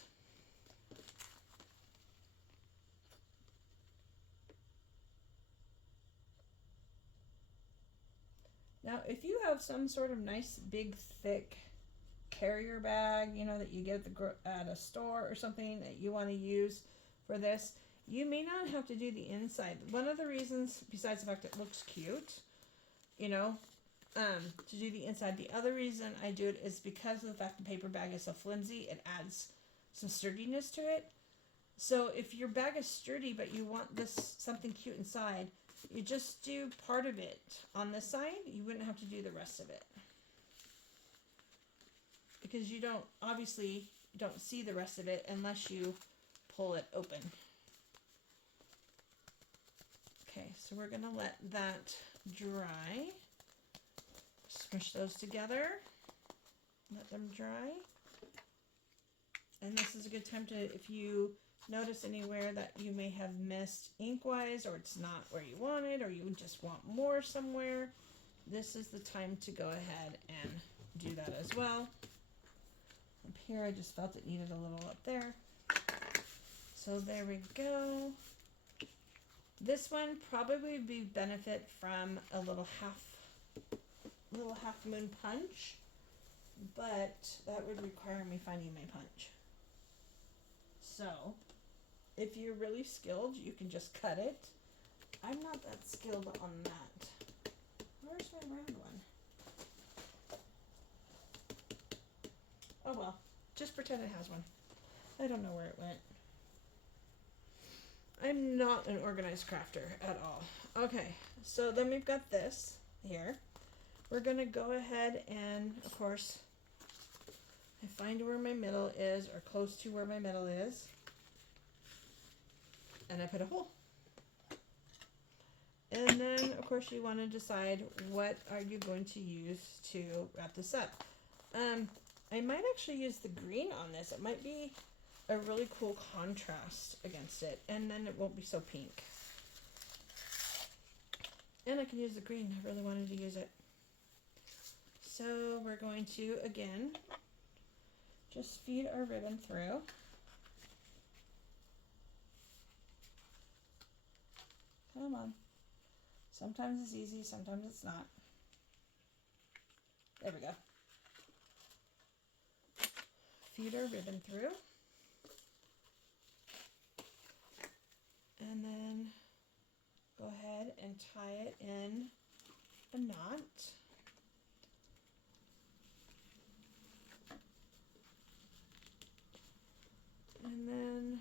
Now if you have some sort of nice big thick carrier bag, you know, that you get at a store or something that you want to use for this, you may not have to do the inside. One of the reasons, besides the fact that it looks cute, you know, to do the inside, the other reason I do it is because of the fact the paper bag is so flimsy, it adds some sturdiness to it. So if your bag is sturdy but you want this something cute inside, you just do part of it on this side. You wouldn't have to do the rest of it, because you don't, obviously you don't see the rest of it unless you pull it open. Okay, so we're gonna let that dry. Smush those together, let them dry. And this is a good time to, if you notice anywhere that you may have missed ink-wise, or it's not where you want it, or you just want more somewhere, this is the time to go ahead and do that as well. Up here, I just felt it needed a little up there. So there we go. This one probably would be benefit from a little half moon punch, but that would require me finding my punch. So if you're really skilled, you can just cut it. I'm not that skilled on that. Where's my round one? Oh well, just pretend it has one. I don't know where it went. I'm not an organized crafter at all. Okay, so then we've got this here. We're gonna go ahead and, of course, I find where my middle is, or close to where my middle is, and I put a hole. And then, of course, you want to decide what are you going to use to wrap this up. I might actually use the green on this. It might be a really cool contrast against it, and then it won't be so pink. And I can use the green. I really wanted to use it. So we're going to, again, just feed our ribbon through. Come on. Sometimes it's easy, sometimes it's not. There we go. Feed our ribbon through. And then go ahead and tie it in a knot. And then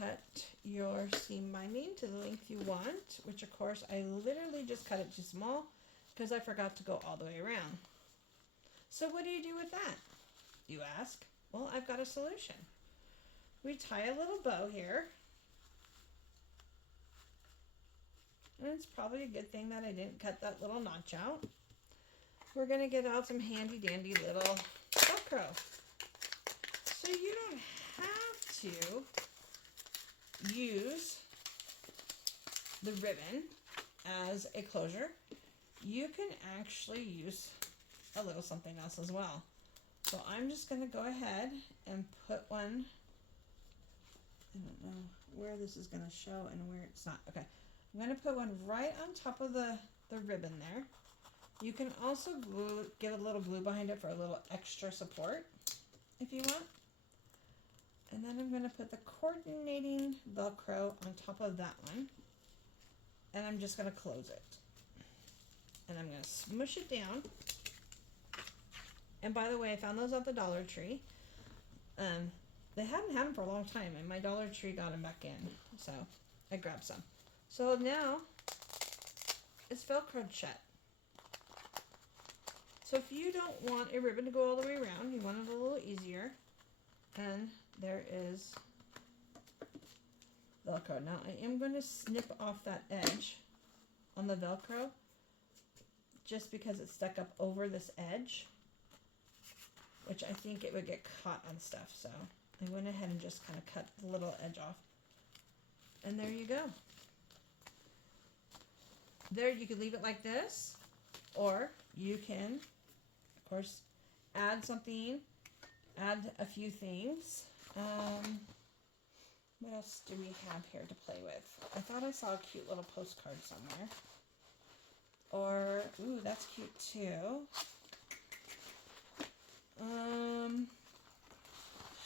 cut your seam binding to the length you want, which of course I literally just cut it too small because I forgot to go all the way around. So what do you do with that, you ask? Well, I've got a solution. We tie a little bow here. And it's probably a good thing that I didn't cut that little notch out. We're going to get out some handy dandy little Velcro. So you don't have to use the ribbon as a closure. You can actually use a little something else as well. So I'm just going to go ahead and put one, I don't know where this is going to show and where it's not. Okay, I'm going to put one right on top of the ribbon there. You can also get a little glue behind it for a little extra support if you want. And then I'm going to put the coordinating Velcro on top of that one. And I'm just going to close it. And I'm going to smush it down. And by the way, I found those at the Dollar Tree. They hadn't had them for a long time, and my Dollar Tree got them back in. So I grabbed some. So now it's Velcroed shut. So if you don't want a ribbon to go all the way around, you want it a little easier, and there is Velcro. Now I am going to snip off that edge on the Velcro just because it's stuck up over this edge, which I think it would get caught on stuff. So I went ahead and just kind of cut the little edge off. And there you go. There, you could leave it like this, or you can, of course, add something, add a few things. What else do we have here to play with? I thought I saw a cute little postcard somewhere. Or, ooh, that's cute too.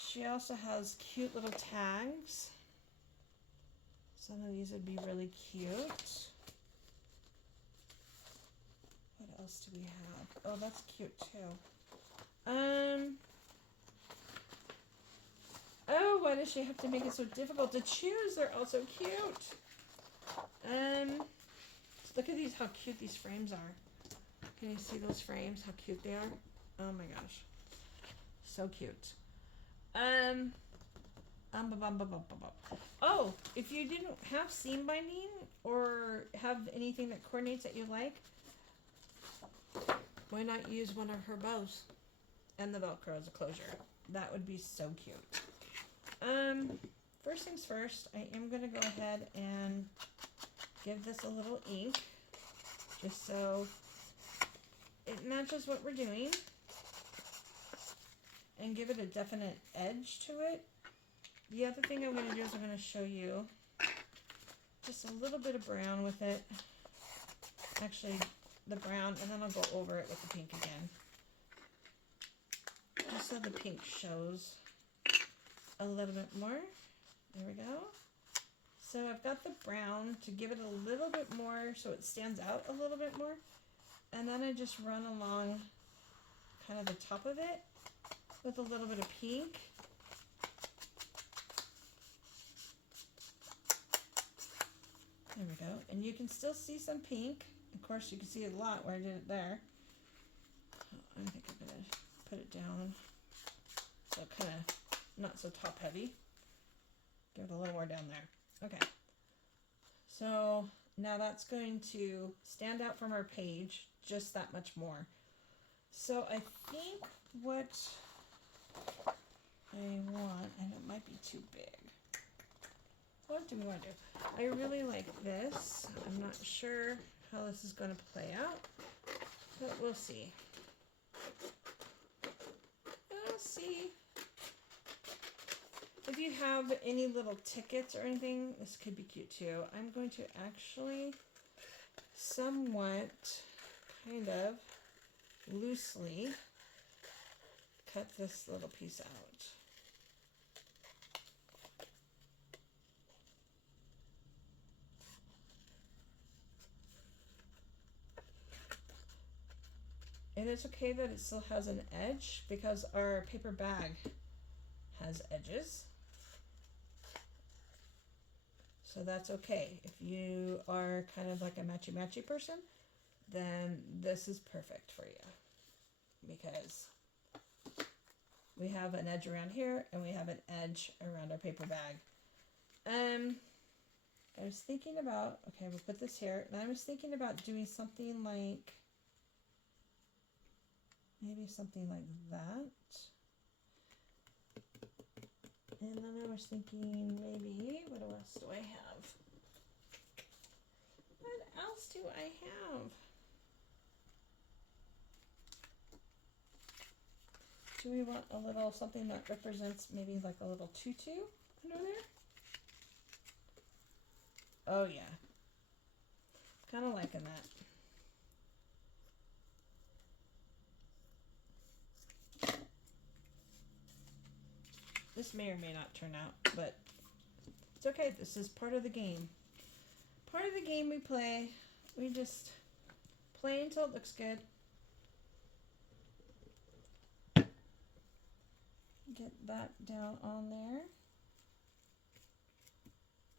She also has cute little tags. Some of these would be really cute. What else do we have? Oh, that's cute too. Oh, why does she have to make it so difficult to choose? They're all so cute. Look at these, how cute these frames are. Can you see those frames? How cute they are? Oh my gosh. So cute. Oh, if you didn't have seam binding or have anything that coordinates that you like, why not use one of her bows and the Velcro as a closure? That would be so cute. First things first, I am going to go ahead and give this a little ink just so it matches what we're doing and give it a definite edge to it. The other thing I'm going to do is I'm going to show you just a little bit of brown with it. Actually, the brown, and then I'll go over it with the pink again. Just so the pink shows a little bit more. There we go. So I've got the brown to give it a little bit more so it stands out a little bit more. And then I just run along kind of the top of it with a little bit of pink. There we go. And you can still see some pink. Of course, you can see a lot where I did it there. I think I'm going to put it down so kind of not so top heavy. Give it a little more down there. Okay. So now that's going to stand out from our page just that much more. So I think what I want, and it might be too big. What do we want to do? I really like this. I'm not sure how this is going to play out, but we'll see. We'll see. If you have any little tickets or anything, this could be cute too. I'm going to actually somewhat kind of loosely cut this little piece out. And it's okay that it still has an edge because our paper bag has edges. So that's okay. If you are kind of like a matchy-matchy person, then this is perfect for you. Because we have an edge around here and we have an edge around our paper bag. I was thinking about, okay, we'll put this here, and I was thinking about doing something like, maybe something like that. And then I was thinking maybe, what else do I have? What else do I have? Do we want a little something that represents maybe like a little tutu under there? Oh yeah. Kind of liking that. This may or may not turn out, but it's okay. This is part of the game. Part of the game we play. We just play until it looks good. Get that down on there.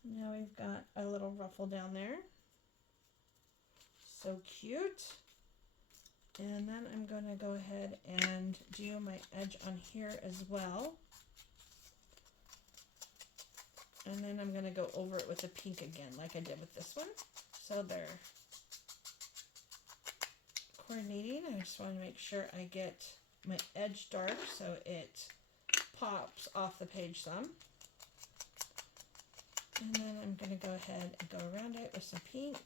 Now we've got a little ruffle down there. So cute. And then I'm going to go ahead and do my edge on here as well. And then I'm going to go over it with the pink again, like I did with this one. So they're coordinating. I just want to make sure I get my edge dark so it pops off the page some. And then I'm going to go ahead and go around it with some pink.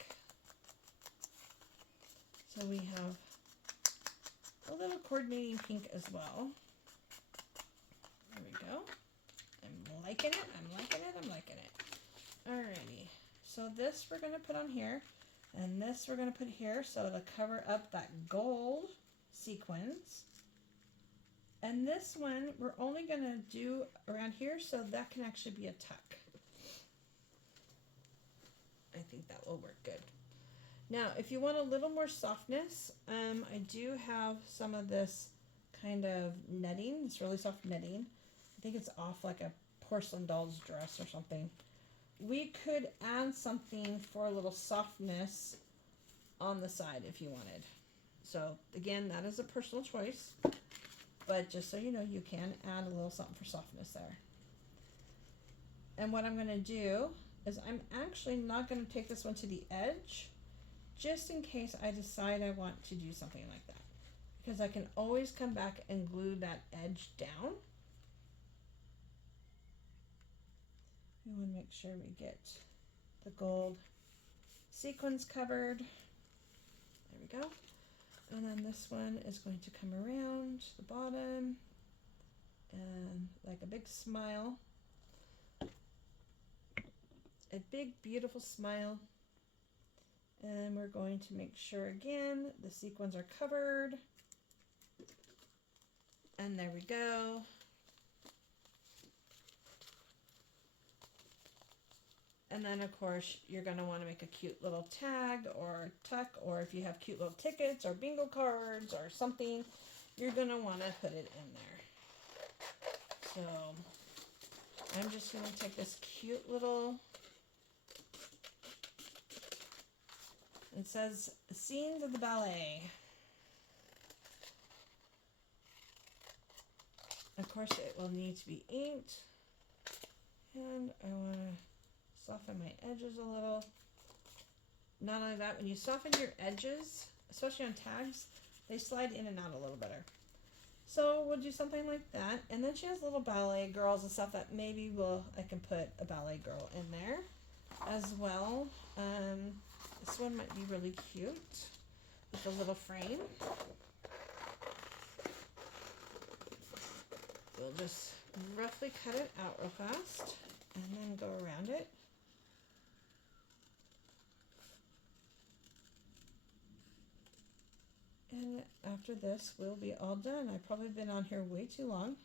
So we have a little coordinating pink as well. There we go. I'm liking it, I'm liking it, I'm liking it. Alrighty. So this we're going to put on here. And this we're going to put here so it'll cover up that gold sequins. And this one we're only going to do around here so that can actually be a tuck. I think that will work good. Now, if you want a little more softness, I do have some of this kind of netting, this really soft netting. I think it's off like a porcelain doll's dress or something. We could add something for a little softness on the side if you wanted. So again, that is a personal choice, but just so you know, you can add a little something for softness there. And what I'm going to do is I'm actually not going to take this one to the edge, just in case I decide I want to do something like that. Because I can always come back and glue that edge down. We want to make sure we get the gold sequins covered. There we go. And then this one is going to come around the bottom and like a big smile. A big, beautiful smile. And we're going to make sure again the sequins are covered. And there we go. And then of course you're going to want to make a cute little tag or tuck, or if you have cute little tickets or bingo cards or something, you're going to want to put it in there. So I'm just going to take this cute little, it says scenes of the ballet. Of course it will need to be inked, and I want to soften my edges a little. Not only that, when you soften your edges, especially on tags, they slide in and out a little better. So we'll do something like that. And then she has little ballet girls and stuff that maybe I can put a ballet girl in there as well. This one might be really cute with a little frame. We'll just roughly cut it out real fast and then go around it. And after this, we'll be all done. I've probably been on here way too long.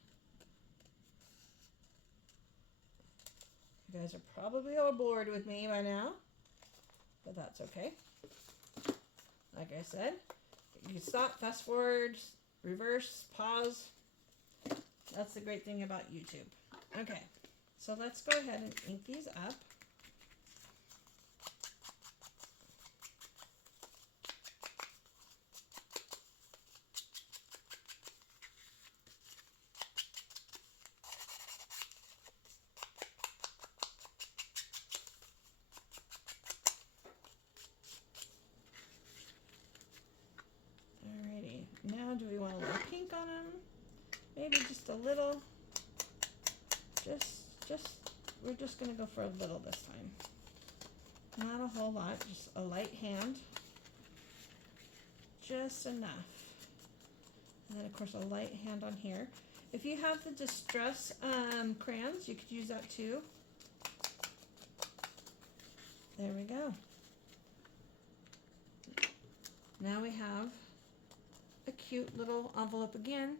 You guys are probably all bored with me by now, but that's okay. Like I said, you can stop, fast forward, reverse, pause. That's the great thing about YouTube. Okay, so let's go ahead and ink these up. Do we want a little pink on them? Maybe just a little. We're just going to go for a little this time. Not a whole lot, just a light hand. Just enough. And then of course a light hand on here. If you have the Distress crayons, you could use that too. There we go. Now we have a cute little envelope again.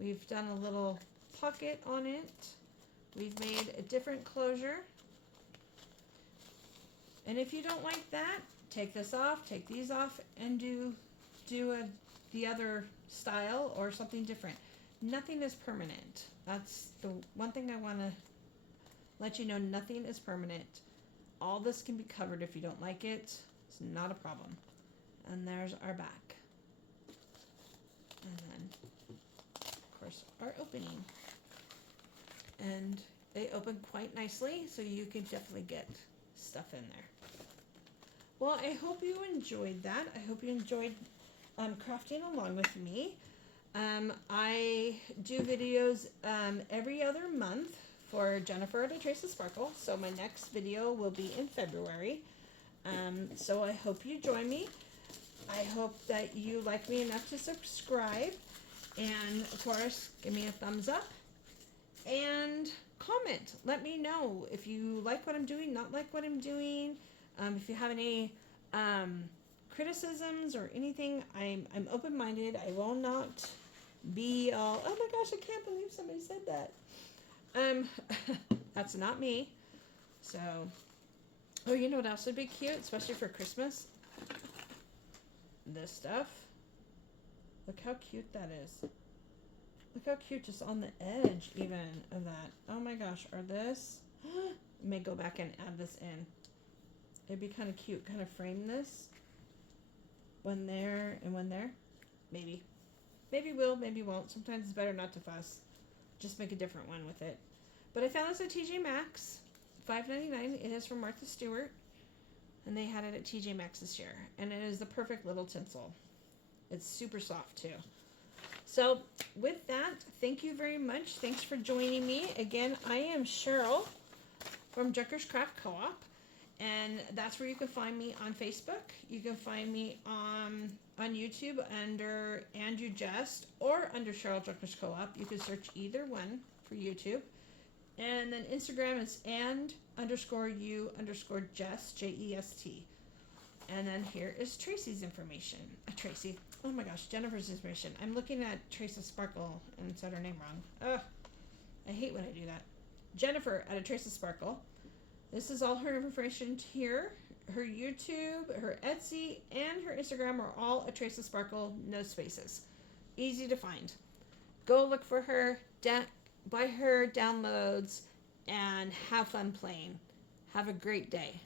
We've done a little pocket on it. We've made a different closure. And if you don't like that, take this off, take these off, and do the other style or something different. Nothing is permanent. That's the one thing I want to let you know. Nothing is permanent. All this can be covered. If you don't like it, it's not a problem. And there's our back. And then, of course, our opening. And they open quite nicely, so you can definitely get stuff in there. Well, I hope you enjoyed that. I hope you enjoyed crafting along with me. I do videos every other month for Jennifer at A Trace of Sparkle, so my next video will be in February. So I hope you join me. I hope that you like me enough to subscribe, and of course give me a thumbs up and comment. Let me know if you like what I'm doing, not like what I'm doing. If you have any criticisms or anything, I'm open-minded. I will not be all, oh my gosh, I can't believe somebody said that. That's not me. So, oh, you know what else would be cute, especially for Christmas? This stuff. Look how cute that is. Look how cute, just on the edge even of that. Oh my gosh, or this. I may go back and add this in. It'd be kind of cute, kind of frame this. One there and one there. Maybe. Maybe will, maybe won't. Sometimes it's better not to fuss. Just make a different one with it. But I found this at TJ Maxx. $5.99. It is from Martha Stewart. And they had it at TJ Maxx this year. And it is the perfect little tinsel. It's super soft too. So with that, thank you very much. Thanks for joining me. Again, I am Cheryl from Junker's Craft Co-op. And that's where you can find me on Facebook. You can find me on YouTube under Andrew Just or under Cheryl Junker's Co-op. You can search either one for YouTube. And then Instagram is and_you_just, J-E-S-T. And then here is Tracy's information. Tracy. Oh my gosh, Jennifer's information. I'm looking at Trace of Sparkle and said her name wrong. Ugh. I hate when I do that. Jennifer at A Trace of Sparkle. This is all her information here. Her YouTube, her Etsy, and her Instagram are all A Trace of Sparkle, no spaces. Easy to find. Go look for her, buy her downloads, and have fun playing. Have a great day.